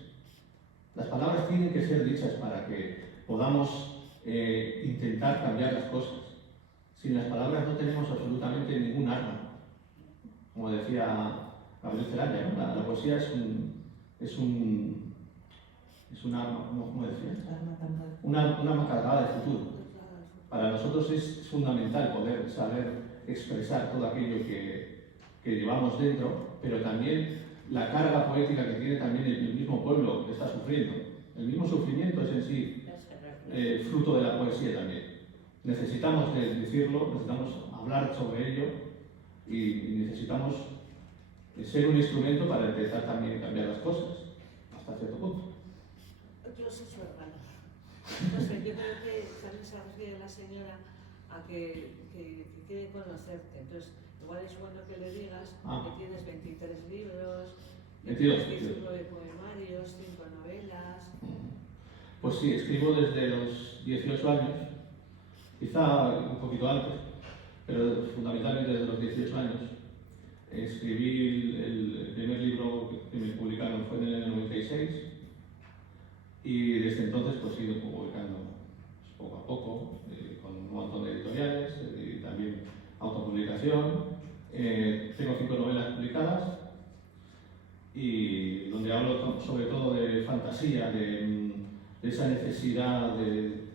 Las palabras tienen que ser dichas para que podamos intentar cambiar las cosas. Sin las palabras no tenemos absolutamente ningún arma. Como decía Gabriel Celaya, ¿no? La poesía es un arma, ¿cómo decía? Un arma cargada de futuro. Para nosotros es fundamental poder saber expresar todo aquello que llevamos dentro, pero también la carga poética que tiene también el mismo pueblo que está sufriendo. El mismo sufrimiento es en sí fruto de la poesía también. Necesitamos decirlo, necesitamos hablar sobre ello y necesitamos ser un instrumento para empezar también a cambiar las cosas, hasta cierto punto. Yo soy su hermano. No sé, yo creo que también se refiere la señora a que quiere conocerte. Entonces, igual es bueno que le digas que tienes 23 libros, 19 poemarios, 5 novelas. Pues sí, escribo desde los 18 años, quizá un poquito antes, pero fundamentalmente desde los 18 años. Escribí el primer libro que me publicaron fue en el año 96 y desde entonces pues he ido publicando poco a poco, con un montón de editoriales y también autopublicación. Tengo 5 novelas publicadas y donde hablo sobre todo de fantasía, de esa necesidad de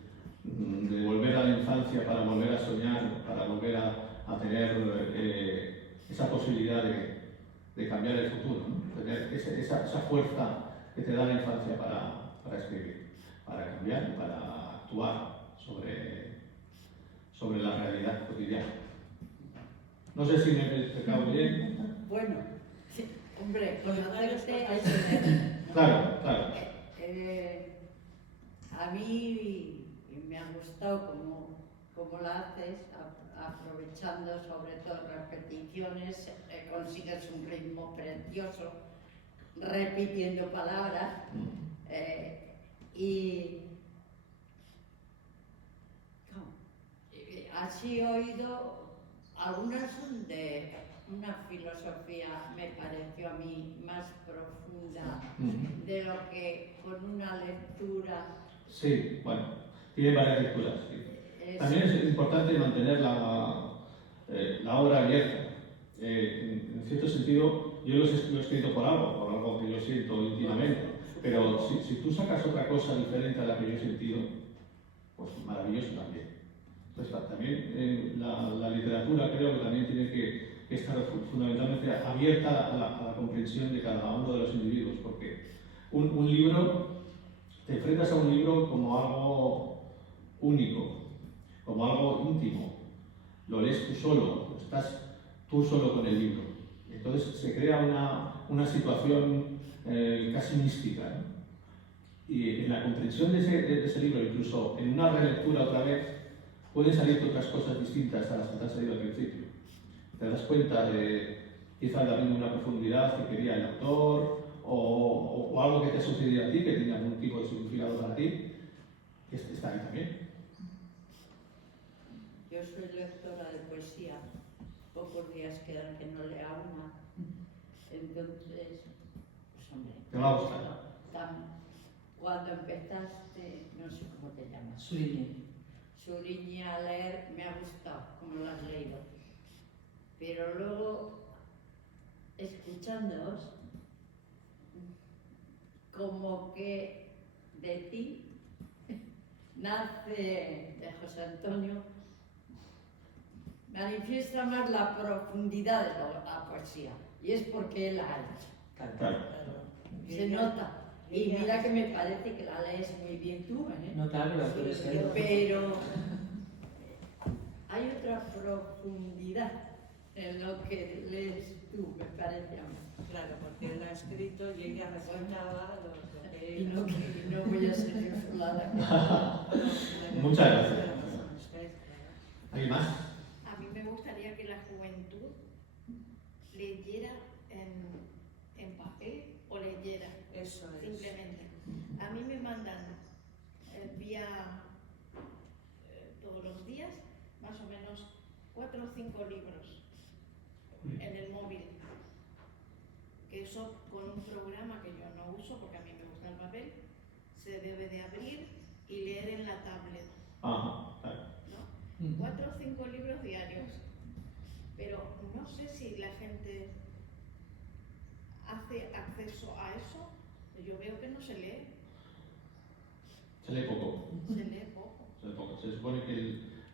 volver a la infancia para volver a soñar, para volver a tener esa posibilidad de cambiar el futuro, ¿no? Tener esa fuerza que te da la infancia para escribir, para cambiar y para actuar sobre la realidad cotidiana. No sé si me he explicado bien. Bueno, sí, hombre, conocerte Claro. a mí me ha gustado como como la haces, aprovechando sobre todo repeticiones, consigues un ritmo precioso, repitiendo palabras y así he oído algunas de una filosofía, me pareció a mí, más profunda de lo que con una lectura. Sí, bueno, tiene varias lecturas. Sí. También es importante mantener la obra abierta. En cierto sentido, yo lo he escrito por algo que yo siento íntimamente, pero si tú sacas otra cosa diferente a la que yo he sentido, pues maravilloso también. Entonces, también la literatura creo que también tiene que estar fundamentalmente abierta a la comprensión de cada uno de los individuos, porque un libro, te enfrentas a un libro como algo único, como algo íntimo, lo lees tú solo, estás tú solo con el libro. Entonces se crea una situación casi mística, ¿no? Y en la comprensión de ese libro, incluso en una relectura otra vez, pueden salirte otras cosas distintas a las que te han salido al principio. Te das cuenta de quizás también una profundidad que quería el autor o algo que te ha sucedido a ti, que tiene algún tipo de significado para ti, que está ahí también. Yo soy lectora de poesía, pocos días quedan que no lea una, entonces, pues hombre, Te va a gustar. cuando empezaste, no sé cómo te llamas, Suriñe. a leer, me ha gustado, como lo has leído, pero luego, escuchándoos, como que de ti nace, de José Antonio, manifiesta más la profundidad de la poesía, y es porque él la ha hecho. Claro. Se nota. Y mira que me parece que la lees muy bien tú, ¿eh? No, claro, la puedes leer. Pero hay otra profundidad en lo que lees tú, me parece a mí. Claro, porque él ha escrito y ella recitaba lo que Y él no voy a ser yo sola la que... Muchas gracias. ¿Alguien más? A mí me gustaría que la juventud leyera en papel o leyera Eso es. simplemente. A mí me mandan vía todos los días más o menos 4 o 5 libros en el móvil, que eso con un programa que yo no uso porque a mí me gusta el papel, se debe de abrir y leer en la tablet. Ajá, claro. ¿No? 4 o 5 libros diarios, pero no sé si la gente hace acceso a eso. Yo veo que no se lee. Se lee poco. Se lee poco. Se lee poco. Se supone que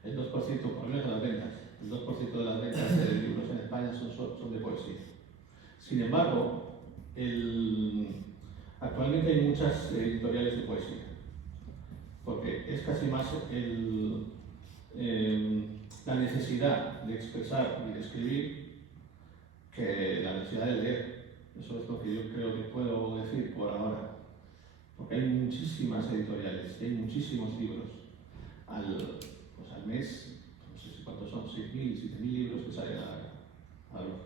el 2%, por lo menos de las ventas, el 2% de las ventas de libros en España son de poesía. Sin embargo, actualmente hay muchas editoriales de poesía, porque es casi más la necesidad de expresar y de escribir que la necesidad de leer. Eso es lo que yo creo que puedo decir por ahora, porque hay muchísimas editoriales y hay muchísimos libros. Al mes, no sé si cuántos son, 6.000, 7.000 libros que salen a luz.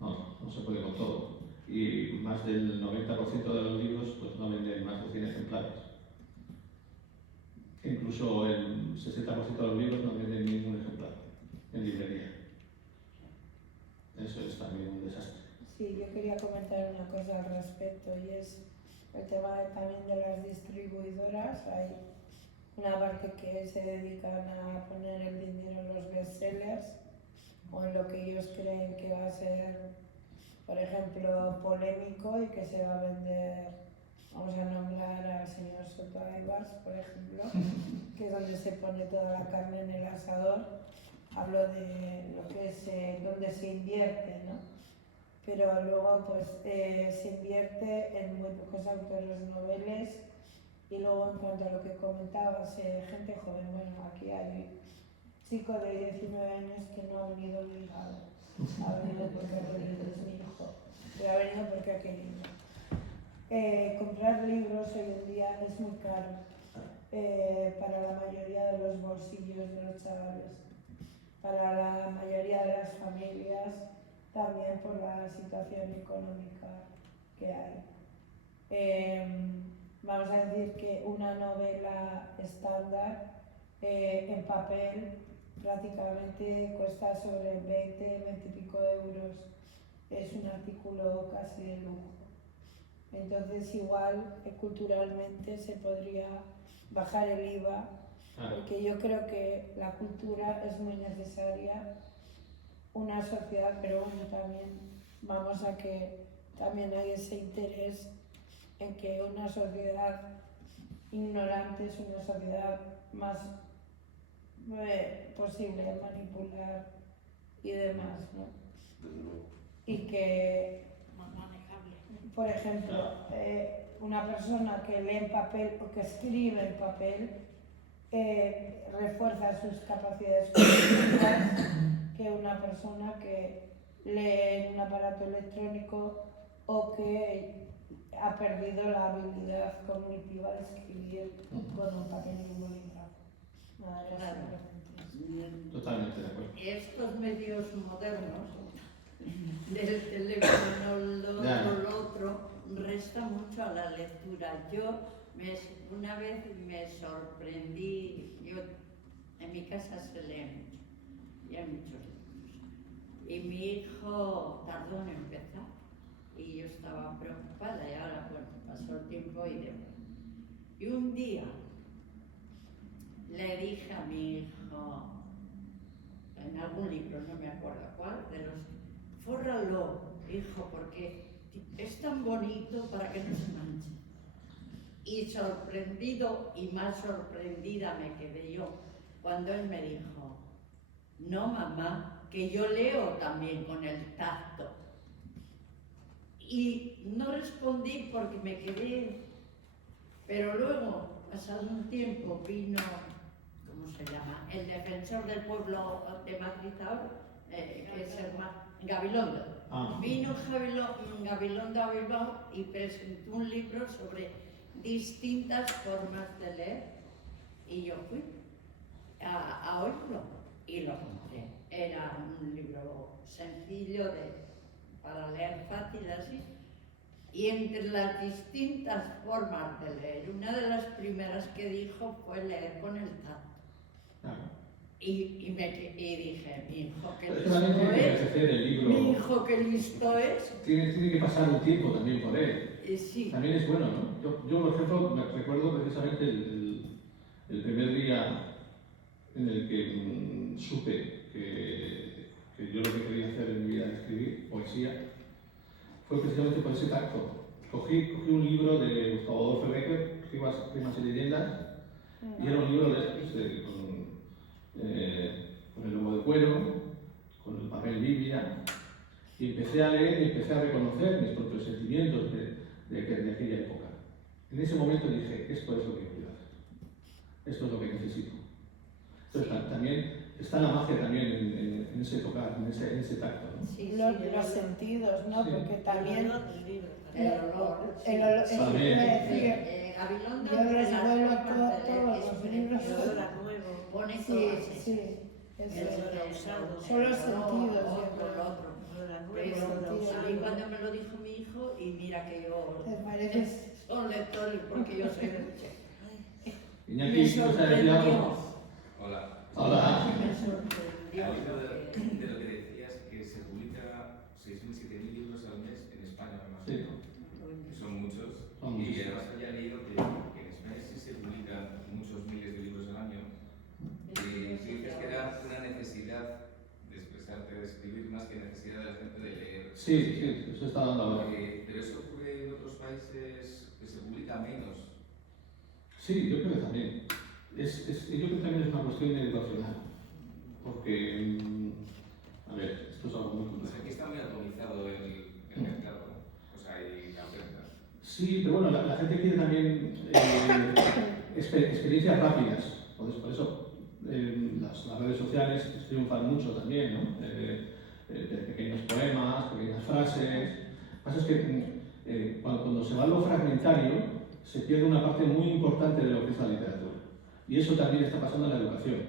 No se puede con todo. Y más del 90% de los libros pues, no venden más de 100 ejemplares. Incluso el 60% de los libros no venden ningún ejemplar en librería. Eso es también un desastre. Sí, yo quería comentar una cosa al respecto y es el tema también de las distribuidoras. Hay una parte que se dedican a poner el dinero en los bestsellers o en lo que ellos creen que va a ser, por ejemplo, polémico y que se va a vender. Vamos a nombrar al señor Soto Aibars, por ejemplo, que es donde se pone toda la carne en el asador. Hablo de lo que es donde se invierte, ¿no? Pero luego pues se invierte en muy pocos autores noveles. Y luego en cuanto a lo que comentabas, gente joven, bueno, aquí hay un chico de 19 años que no ha venido obligado, ha venido porque ha querido, es mi hijo, pero ha venido porque ha querido. Comprar libros hoy en día es muy caro para la mayoría de los bolsillos de los chavales, para la mayoría de las familias, también por la situación económica que hay. Vamos a decir que una novela estándar en papel prácticamente cuesta sobre 20 y pico euros. Es un artículo casi de lujo. Entonces igual culturalmente se podría bajar el IVA, porque yo creo que la cultura es muy necesaria, una sociedad, pero bueno, también vamos a que también hay ese interés en que una sociedad ignorante es una sociedad más posible de manipular y demás, ¿no? Y que, Más manejable. por ejemplo, una persona que lee en papel o que escribe en papel refuerza sus capacidades cognitivas que una persona que lee en un aparato electrónico o que ha perdido la habilidad cognitiva de escribir con un papel y un bolígrafo. Claro. Totalmente de acuerdo. Estos medios modernos, del teléfono, lo otro, resta mucho a la lectura. Yo una vez me sorprendí, en mi casa se lee mucho, y hay muchos libros. Y mi hijo tardó en empezar, y yo estaba preocupada, y ahora bueno, pasó el tiempo y demás. Y un día le dije a mi hijo, en algún libro, no me acuerdo cuál, de los, fórralo, hijo, porque es tan bonito para que no se manche. Y sorprendido y más sorprendida me quedé yo cuando él me dijo, no mamá, que yo leo también con el tacto. Y no respondí porque me quedé, pero luego, pasado un tiempo, vino, ¿cómo se llama?, el defensor del pueblo de Madrid ahora, que es Gabilondo. Vino Gabilondo a Bilbao y presentó un libro sobre distintas formas de leer. Y yo fui a oírlo y lo compré. Era un libro sencillo para leer fácil así. Y entre las distintas formas de leer, una de las primeras que dijo fue leer con el tacto. Y dije, mi hijo qué listo es, mi hijo qué listo es. Tiene que pasar un tiempo también por él. Sí. También es bueno, ¿no? Yo por ejemplo, me recuerdo precisamente el primer día en el que supe que yo lo que quería hacer en mi vida era escribir poesía, fue precisamente por ese tacto. Cogí un libro de Gustavo Adolfo Bécquer, Rimas y Leyendas, y era un libro con el lomo de cuero, con el papel Biblia, y empecé a leer y empecé a reconocer mis propios sentimientos de aquella época. En ese momento dije, esto es lo que quiero hacer, esto es lo que necesito. Entonces también está la magia también en ese tocar, en ese tacto, ¿no? Sí, Los sentidos, ¿no? Sí. Porque también el olor. Gabilondo yo resuelvo todos los libros. Pone Sí, todo. sí, son los sentidos. A mí cuando me lo dijo mi hijo, y mira que yo ¿Te parece? son lectores porque yo soy de Iñaki, me ¿no sabes decir algo? sorprendió. Hola. Hola. Me sorprendió. Al hilo porque- de lo que decías, que se publica 6.000, 7.000 libros al mes en España, además. Sí. Que son muchos. Son Y muchos. además había leído que en España sí se publican muchos miles de libros al año. Y tú dices que era una necesidad de expresarte, de escribir, más que necesidad de la gente de leer. Sí, eso está dando ahora. Pero eso ocurre en otros países que se publica menos. Sí, yo creo que también. Yo creo que también es una cuestión educacional. Porque, a ver, esto es algo muy Pues complejo. aquí está muy atomizado el mercado, o sea, y la oferta. Sí, pero bueno, la gente quiere también experiencias rápidas. Entonces, por eso las redes sociales triunfan mucho también, ¿no? De pequeños poemas, pequeñas frases. Lo que pasa es que cuando se va a lo fragmentario, se pierde una parte muy importante de lo que es la literatura. Y eso también está pasando en la educación.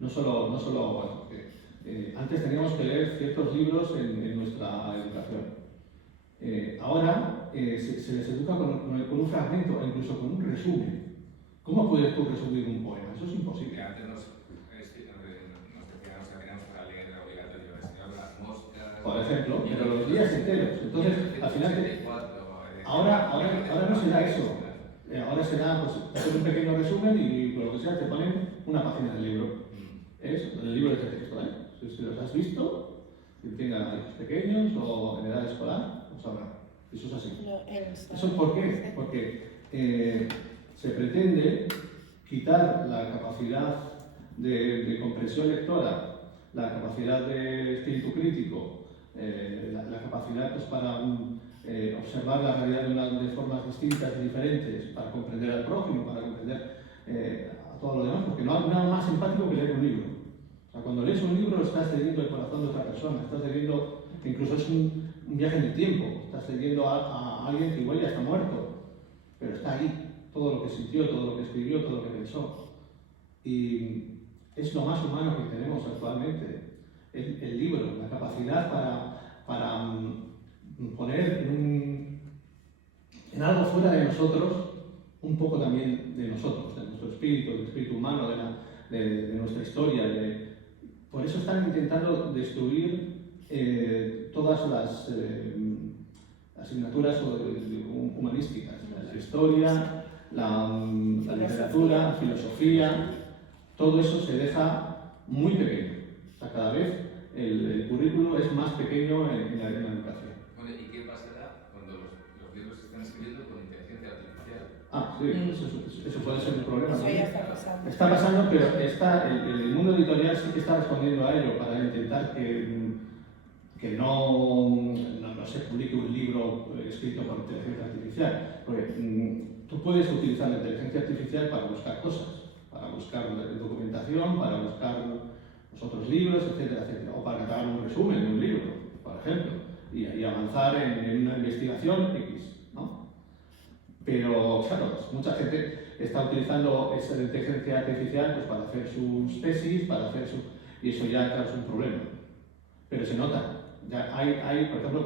No solo bueno, porque, antes teníamos que leer ciertos libros en nuestra educación. Ahora se les educa con un fragmento, o incluso con un resumen. ¿Cómo puedes tú resumir un poema? Eso es imposible. Antes nos decíamos que teníamos para leer obligatorio el Señor de las Moscas. Por ejemplo, pero los días enteros. Entonces, al final, ahora no se da eso. Ahora se da pues, hacer un pequeño resumen y por lo que sea te ponen una página del libro. Es el libro de texto, ¿eh? Si los has visto, que tengan hijos pequeños o en edad escolar, pues sabrán. Eso es así. ¿Eso por qué? Porque se pretende quitar la capacidad de comprensión lectora, la capacidad de espíritu crítico, la capacidad pues, para observar la realidad de formas distintas y diferentes, para comprender al prójimo, para comprender a todo lo demás, porque no hay nada más empático que leer un libro. O sea, cuando lees un libro estás leyendo el corazón de otra persona, estás leyendo, incluso es un viaje en el tiempo, estás leyendo a alguien que igual ya está muerto, pero está ahí, todo lo que sintió, todo lo que escribió, todo lo que pensó. Y es lo más humano que tenemos actualmente, el libro, la capacidad para poner en algo fuera de nosotros, un poco también de nosotros, de nuestro espíritu, del espíritu humano, de nuestra historia. Por eso están intentando destruir todas las asignaturas humanísticas, la historia, la literatura, la filosofía, todo eso se deja muy pequeño. O sea, cada vez el currículo es más pequeño en la educación. Bueno, ¿y qué pasará cuando los libros se están escribiendo con inteligencia artificial? Sí, eso puede ser un problema. Eso ya está pasando. Está pasando, pero el mundo editorial sí que está respondiendo a ello para intentar que no se publique un libro escrito por inteligencia artificial. Porque tú puedes utilizar la inteligencia artificial para buscar cosas, para buscar documentación, para buscar otros libros, etcétera, etcétera, o para dar un resumen de un libro, por ejemplo, y avanzar en una investigación X, ¿no? Pero, claro, pues, mucha gente está utilizando esa inteligencia artificial pues, para hacer sus tesis, y eso ya, claro, es un problema. Pero se nota. Ya hay por ejemplo,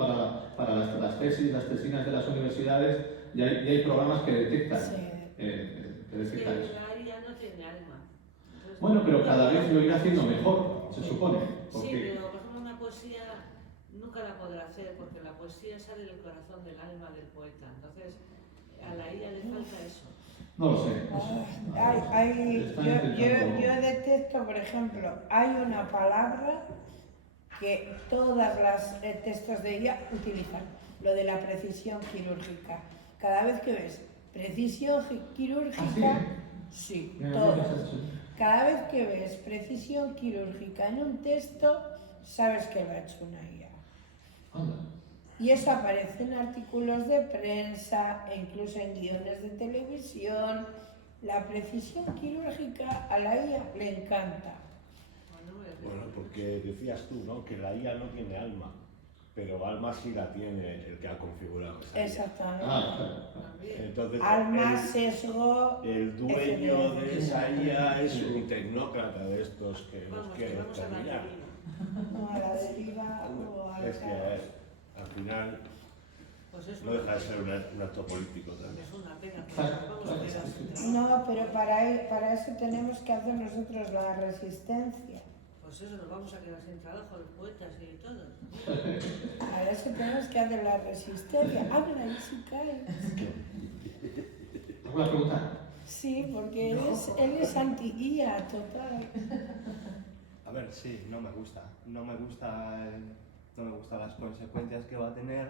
para las tesis, las tesinas de las universidades, ya hay programas que detectan, eso. La IA no tiene alma. Entonces, Bueno, pero cada vez lo irá haciendo mejor, se supone. Sí, pero por ejemplo una poesía nunca la podrá hacer porque la poesía sale del corazón, del alma del poeta. Entonces, a la IA le falta eso. No lo sé. Yo detecto, por ejemplo, hay una palabra que todas las textos de ella utilizan, lo de la precisión quirúrgica. Cada vez que ves precisión quirúrgica, sí, todos. Cada vez que ves precisión quirúrgica en un texto, sabes que lo ha hecho una IA. Y eso aparece en artículos de prensa e incluso en guiones de televisión. La precisión quirúrgica a la IA le encanta. Bueno, porque decías tú, ¿no? Que la IA no tiene alma, pero alma sí la tiene el que ha configurado esa IA. Exactamente. Entonces, alma, sesgo. El dueño de esa IA es un tecnócrata de estos que nos quiere terminar. No, a la deriva o a la Es que al final Pues no deja de ser un acto político también. Es una pena, vamos a ver. No, pero para eso tenemos que hacer nosotros la resistencia. Pues eso, nos vamos a quedar sin trabajo los poetas y todos. Para eso tenemos que hacer la resistencia. Habla ahí si cae. ¿Alguna pregunta? Sí, porque él es anti-IA total. A ver, sí, no me gusta. No me gustan las consecuencias que va a tener,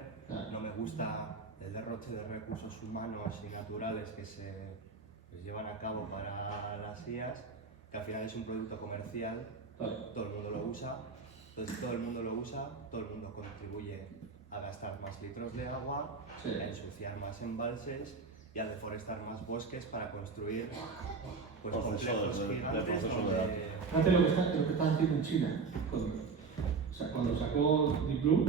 no me gusta el derroche de recursos humanos y naturales que se llevan a cabo para las IAs, que al final es un producto comercial, todo el mundo lo usa, entonces todo el mundo lo usa, todo el mundo contribuye a gastar más litros de agua, a ensuciar más embalses y a deforestar más bosques para construir pues, complejos gigantes donde... Fíjate lo que están haciendo en China. Cuando sacó Deep Blue,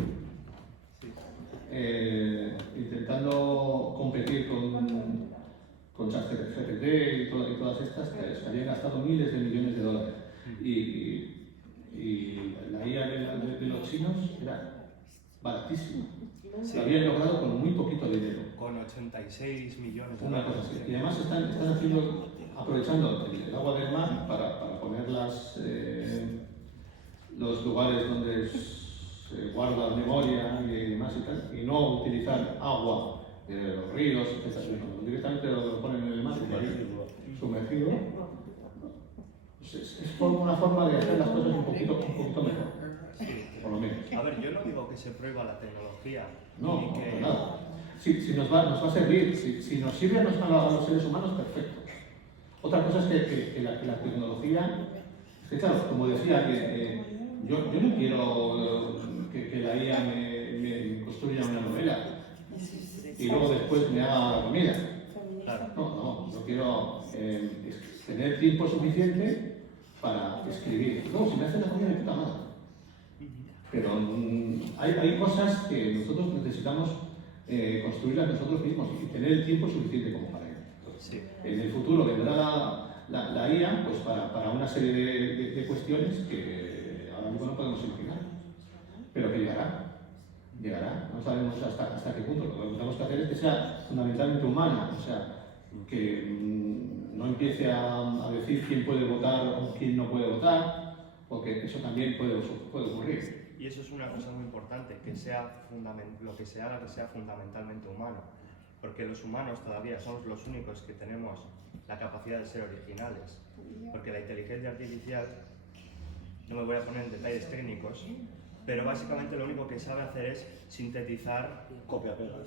intentando competir con ChatGPT GPT y todas estas, que se habían gastado miles de millones de dólares. Y la IA de los chinos era baratísima. Sí. Lo habían logrado con muy poquito dinero. Con 86 millones de Una cosa así. Y además están aprovechando el agua del mar para poner los lugares donde se guarda memoria y demás y tal, y no utilizar agua de los ríos, etc. Directamente lo ponen en el mar y ahí sumergido. Pues es una forma de hacer las cosas un poquito mejor. Sí. Por lo menos. A ver, yo no digo que se prohíba la tecnología. No, ni que... nada. Si nos va a servir, si nos sirve a los seres humanos, perfecto. Otra cosa es que la tecnología, es que claro, como decía, yo no quiero que la IA me construya una novela y luego después me haga la comida. Claro. No, yo quiero tener tiempo suficiente para escribir. Luego, si me hace la comida, de puta madre. Pero hay cosas que nosotros necesitamos construirlas nosotros mismos y tener el tiempo suficiente como para ello. Sí. En el futuro vendrá la IA pues para una serie de cuestiones que ahora mismo no podemos imaginar, pero que llegará. No sabemos hasta qué punto. Lo que tenemos que hacer es que sea fundamentalmente humana, o sea, que no empiece a decir quién puede votar o quién no puede votar, porque eso también puede ocurrir. Y eso es una cosa muy importante, que sea lo que se haga que sea fundamentalmente humano, porque los humanos todavía somos los únicos que tenemos la capacidad de ser originales, porque la inteligencia artificial, no me voy a poner en detalles técnicos, pero básicamente lo único que sabe hacer es sintetizar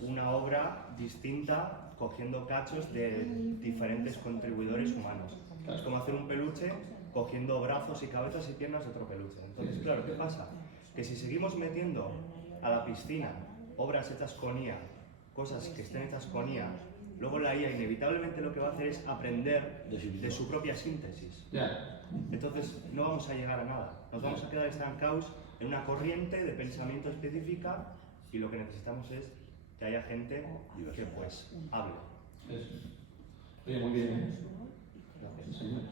una obra distinta cogiendo cachos de diferentes contribuidores humanos. Es como hacer un peluche cogiendo brazos y cabezas y piernas de otro peluche. Entonces, claro, ¿qué pasa? Que si seguimos metiendo a la piscina obras hechas con IA, cosas que estén hechas con IA, luego la IA inevitablemente lo que va a hacer es aprender de su propia síntesis. Entonces no vamos a llegar a nada, nos vamos a quedar estancados en una corriente de pensamiento específica y lo que necesitamos es que haya gente que pues hable. Oye, muy bien, señor.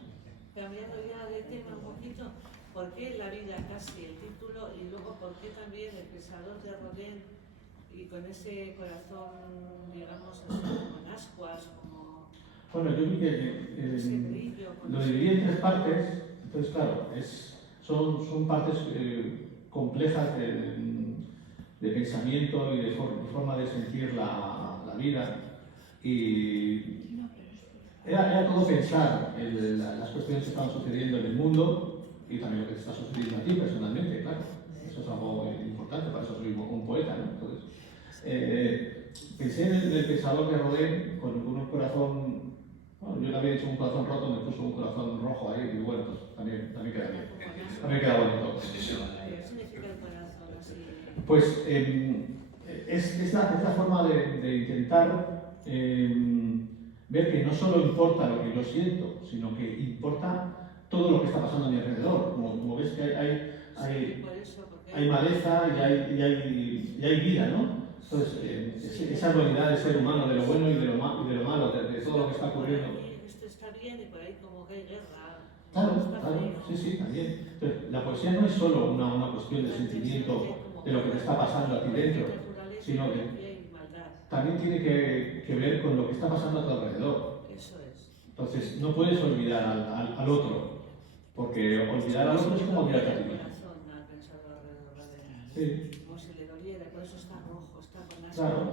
Cambiando ya de tema un poquito, ¿por qué La vida casi el título y luego por qué también El pensador de Rodin y con ese corazón, digamos, así como en ascuas, como... Bueno, yo vi que lo dividí en tres partes, entonces claro, son partes complejas de pensamiento y de forma de sentir la vida y era todo pensar en las cuestiones que estaban sucediendo en el mundo y también lo que te está sucediendo a ti personalmente, claro. Eso es algo importante, para eso soy un poeta, ¿no? Entonces, pensé en el pensador de Rodin con un corazón, bueno, yo le había hecho un corazón roto, me puso un corazón rojo ahí y bueno, pues también queda bien, también queda bonito. ¿Qué significa el corazón así? Pues es la forma de intentar ver que no solo importa lo que yo siento, sino que importa todo lo que está pasando a mi alrededor. Como ves que hay maleza y hay vida, ¿no? Entonces, esa dualidad del ser humano, de lo bueno y de lo malo, de todo lo que está ocurriendo. Esto está bien y por ahí como que hay guerra. Claro, sí, también. Entonces, la poesía no es solo una cuestión de sentimiento de lo que te está pasando a ti dentro, sino que también tiene que ver con lo que está pasando a tu alrededor. Eso es. Entonces, no puedes olvidar al otro, porque olvidar al otro es como olvidarte a ti mismo. Sí. Como si le doliera, por eso está rojo, está con ascuas. Claro.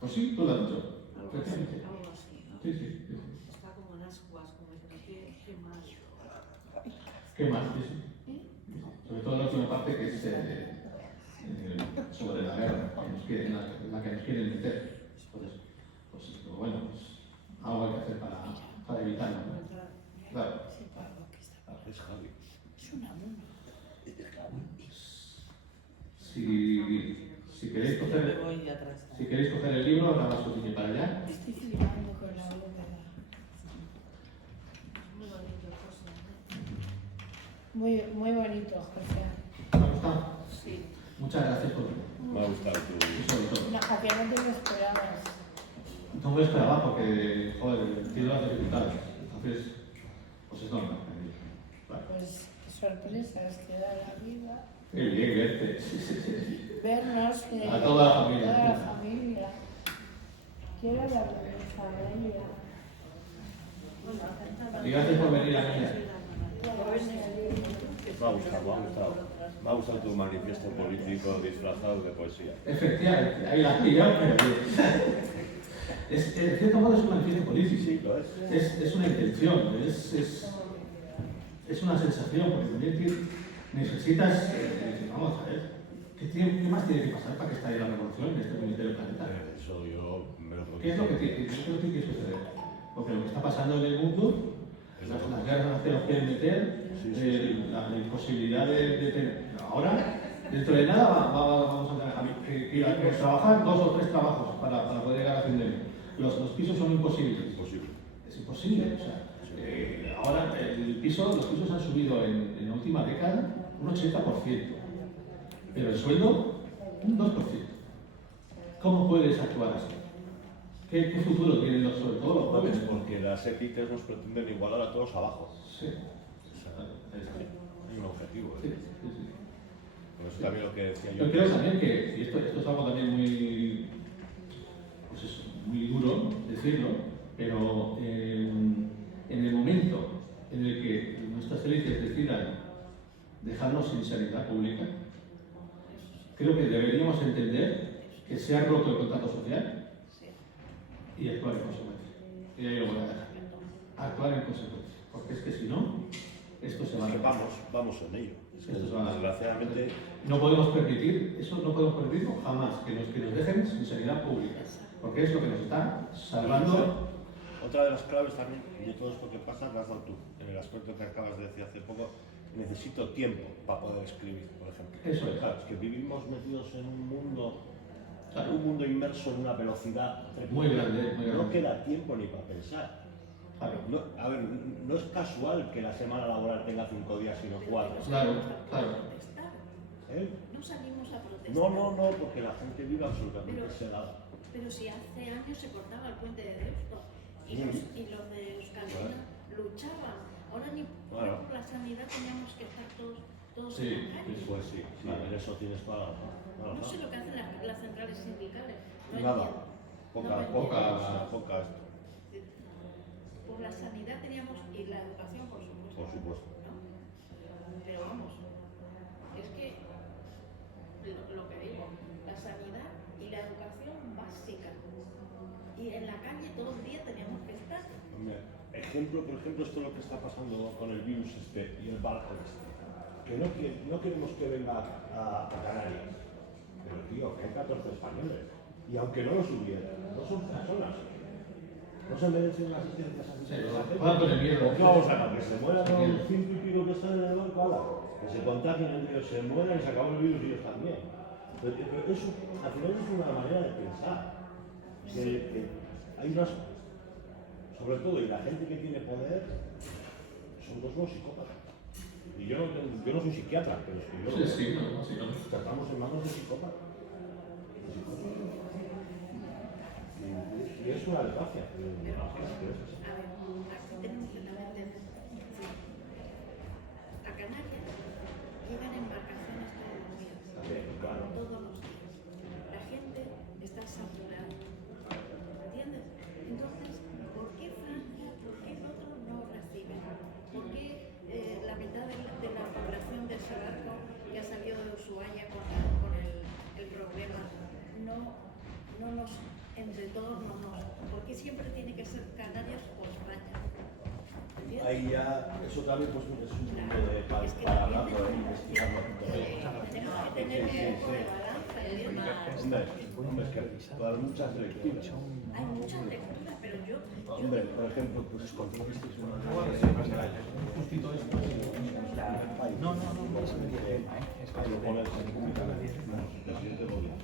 Pues sí, tú lo has dicho. Algo así, ¿no? Sí. Está como en ascuas, como diciendo, qué mal. ¿Qué más? Sí. Sobre todo la última parte que es sobre la guerra, la que nos quieren meter. Entonces, pues bueno, algo hay que hacer para evitarlo, ¿no? Claro. Es Javi. Es una mona. Si queréis coger el libro, ahora vas un para allá. Estoy flipando con la búsqueda. Muy bonito, José. Muy bonito, José. ¿Te ha gustado? Sí. Muchas gracias por Me ha gustado tu... sobre todo. No, a que no te lo esperabas. No me lo esperaba porque, joder, tiene las dificultades. Entonces, pues es normal. Vale. Pues sorpresas que da la vida. Qué bien verte. Sí, sí, sí. Vernos que A toda la familia. toda la familia. Quiero hablar con mi familia. Y gracias por venir a mí. Me ha gustado. Me ha gustado tu manifiesto político disfrazado de poesía. Efectivamente, ahí la has pillado, pero bien. En cierto modo es un manifiesto político. Sí, lo es. Es una intención, es una sensación, porque también necesitas, vamos a ver, ¿qué más tiene que pasar para que estalle la revolución en este momento del planeta? Eso yo me lo ¿Qué es lo que tiene que suceder? Porque lo que está pasando en el mundo, las guerras que nos quieren meter, la imposibilidad de tener. Ahora, dentro de nada, vamos a tener que trabajar 2 o 3 trabajos para poder llegar a fin de mes. Los pisos son imposibles. Es imposible. O sea, ahora los pisos han subido en la última década un 80%, pero el sueldo un 2%. ¿Cómo puedes actuar así? ¿Qué futuro tienen sobre todo los jóvenes? Porque las élites nos pretenden igualar a todos abajo. Sí. Hay un objetivo. Sí, sí, sí. Pues eso también lo que decía yo. Yo creo también que, y esto es algo también muy, pues es muy duro decirlo, pero en el momento en el que nuestras élites decidan dejarnos sin sanidad pública, creo que deberíamos entender que se ha roto el contrato social y actuar en consecuencia. Y ahí lo voy a dejar. Actuar en consecuencia. Porque es que si no, esto se va a repetir. Vamos en ello. Desgraciadamente no podemos permitir, eso no podemos permitirlo jamás, que nos dejen sin sanidad pública, porque es lo que nos está salvando. Otra de las claves también de todo esto que pasa, lo has dado tú, en el aspecto que acabas de decir hace poco, necesito tiempo para poder escribir, por ejemplo. Eso es. Claro, es que vivimos metidos en un mundo inmerso en una velocidad muy grande, muy grande. No queda tiempo ni para pensar. Claro. No, a ver, no es casual que la semana laboral tenga 5 días y no 4. Claro, claro. ¿Eh? No salimos a protestar. No, porque la gente vive absolutamente celada. Pero si hace años se cortaba el puente de Deusto y los de Euskalduna luchaban. Ahora ni por la sanidad teníamos que estar todos Sí, en la calle. Pues sí, en eso tienes toda la razón. No sé lo que hacen las centrales sindicales. No Nada, entiendo. poca. Por la sanidad teníamos y la educación, por supuesto. Por supuesto. ¿No? Pero vamos, es que lo que digo, la sanidad y la educación básica. Y en la calle todo el día teníamos que estar. Por ejemplo, esto es lo que está pasando con el virus y el barco que no queremos que venga a Canarias. Pero tío, que hay 14 españoles. Y aunque no los hubiera, no son personas. No se merecen las asistencias así. Juegan con el miedo. ¿Qué vamos a hacer? Que se mueran los 5 y pico que están en el barco, ala, que se contagien entre ellos, se mueran y se acabó el virus y ellos también. Pero eso, al final, es una manera de pensar. Que hay unas, sobre todo, y la gente que tiene poder, son dos psicópatas. Y yo no soy psiquiatra, pero es que yo tratamos en manos de psicópatas. Y es una desgracia. A ver, aquí tenemos que también a Canarias llegan embarcaciones todos los días. Claro. Todos los días. La gente está saturada. ¿Entiendes? Entonces, ¿por qué Francia, por qué otros no reciben? ¿Por qué la mitad de la población de ese barco que ha salido de Ushuaia con el problema no nos, entre todos no nos... ¿Por qué siempre tiene que ser Canarias o España? ¿Entiendes? Ahí ya, eso también pues, es un punto de para hablarlo, investigarlo. Tenemos que tener un poco de balanza, ¿entiendes? Hombre, es que hay muchas lecturas. Hay muchas lecturas, pero yo Hombre, por ejemplo, pues es cuando viste una... Justito esto. No, lo pones del siguiente gobierno,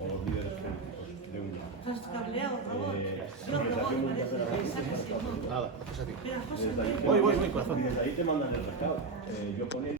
o los líderes políticos de una. Estás cableado, por favor. Yo desde no aquí voy, nunca te la parece. Sáquese, no. Nada, pues a ti. Mira, desde ahí te mandan el recado. Yo ponía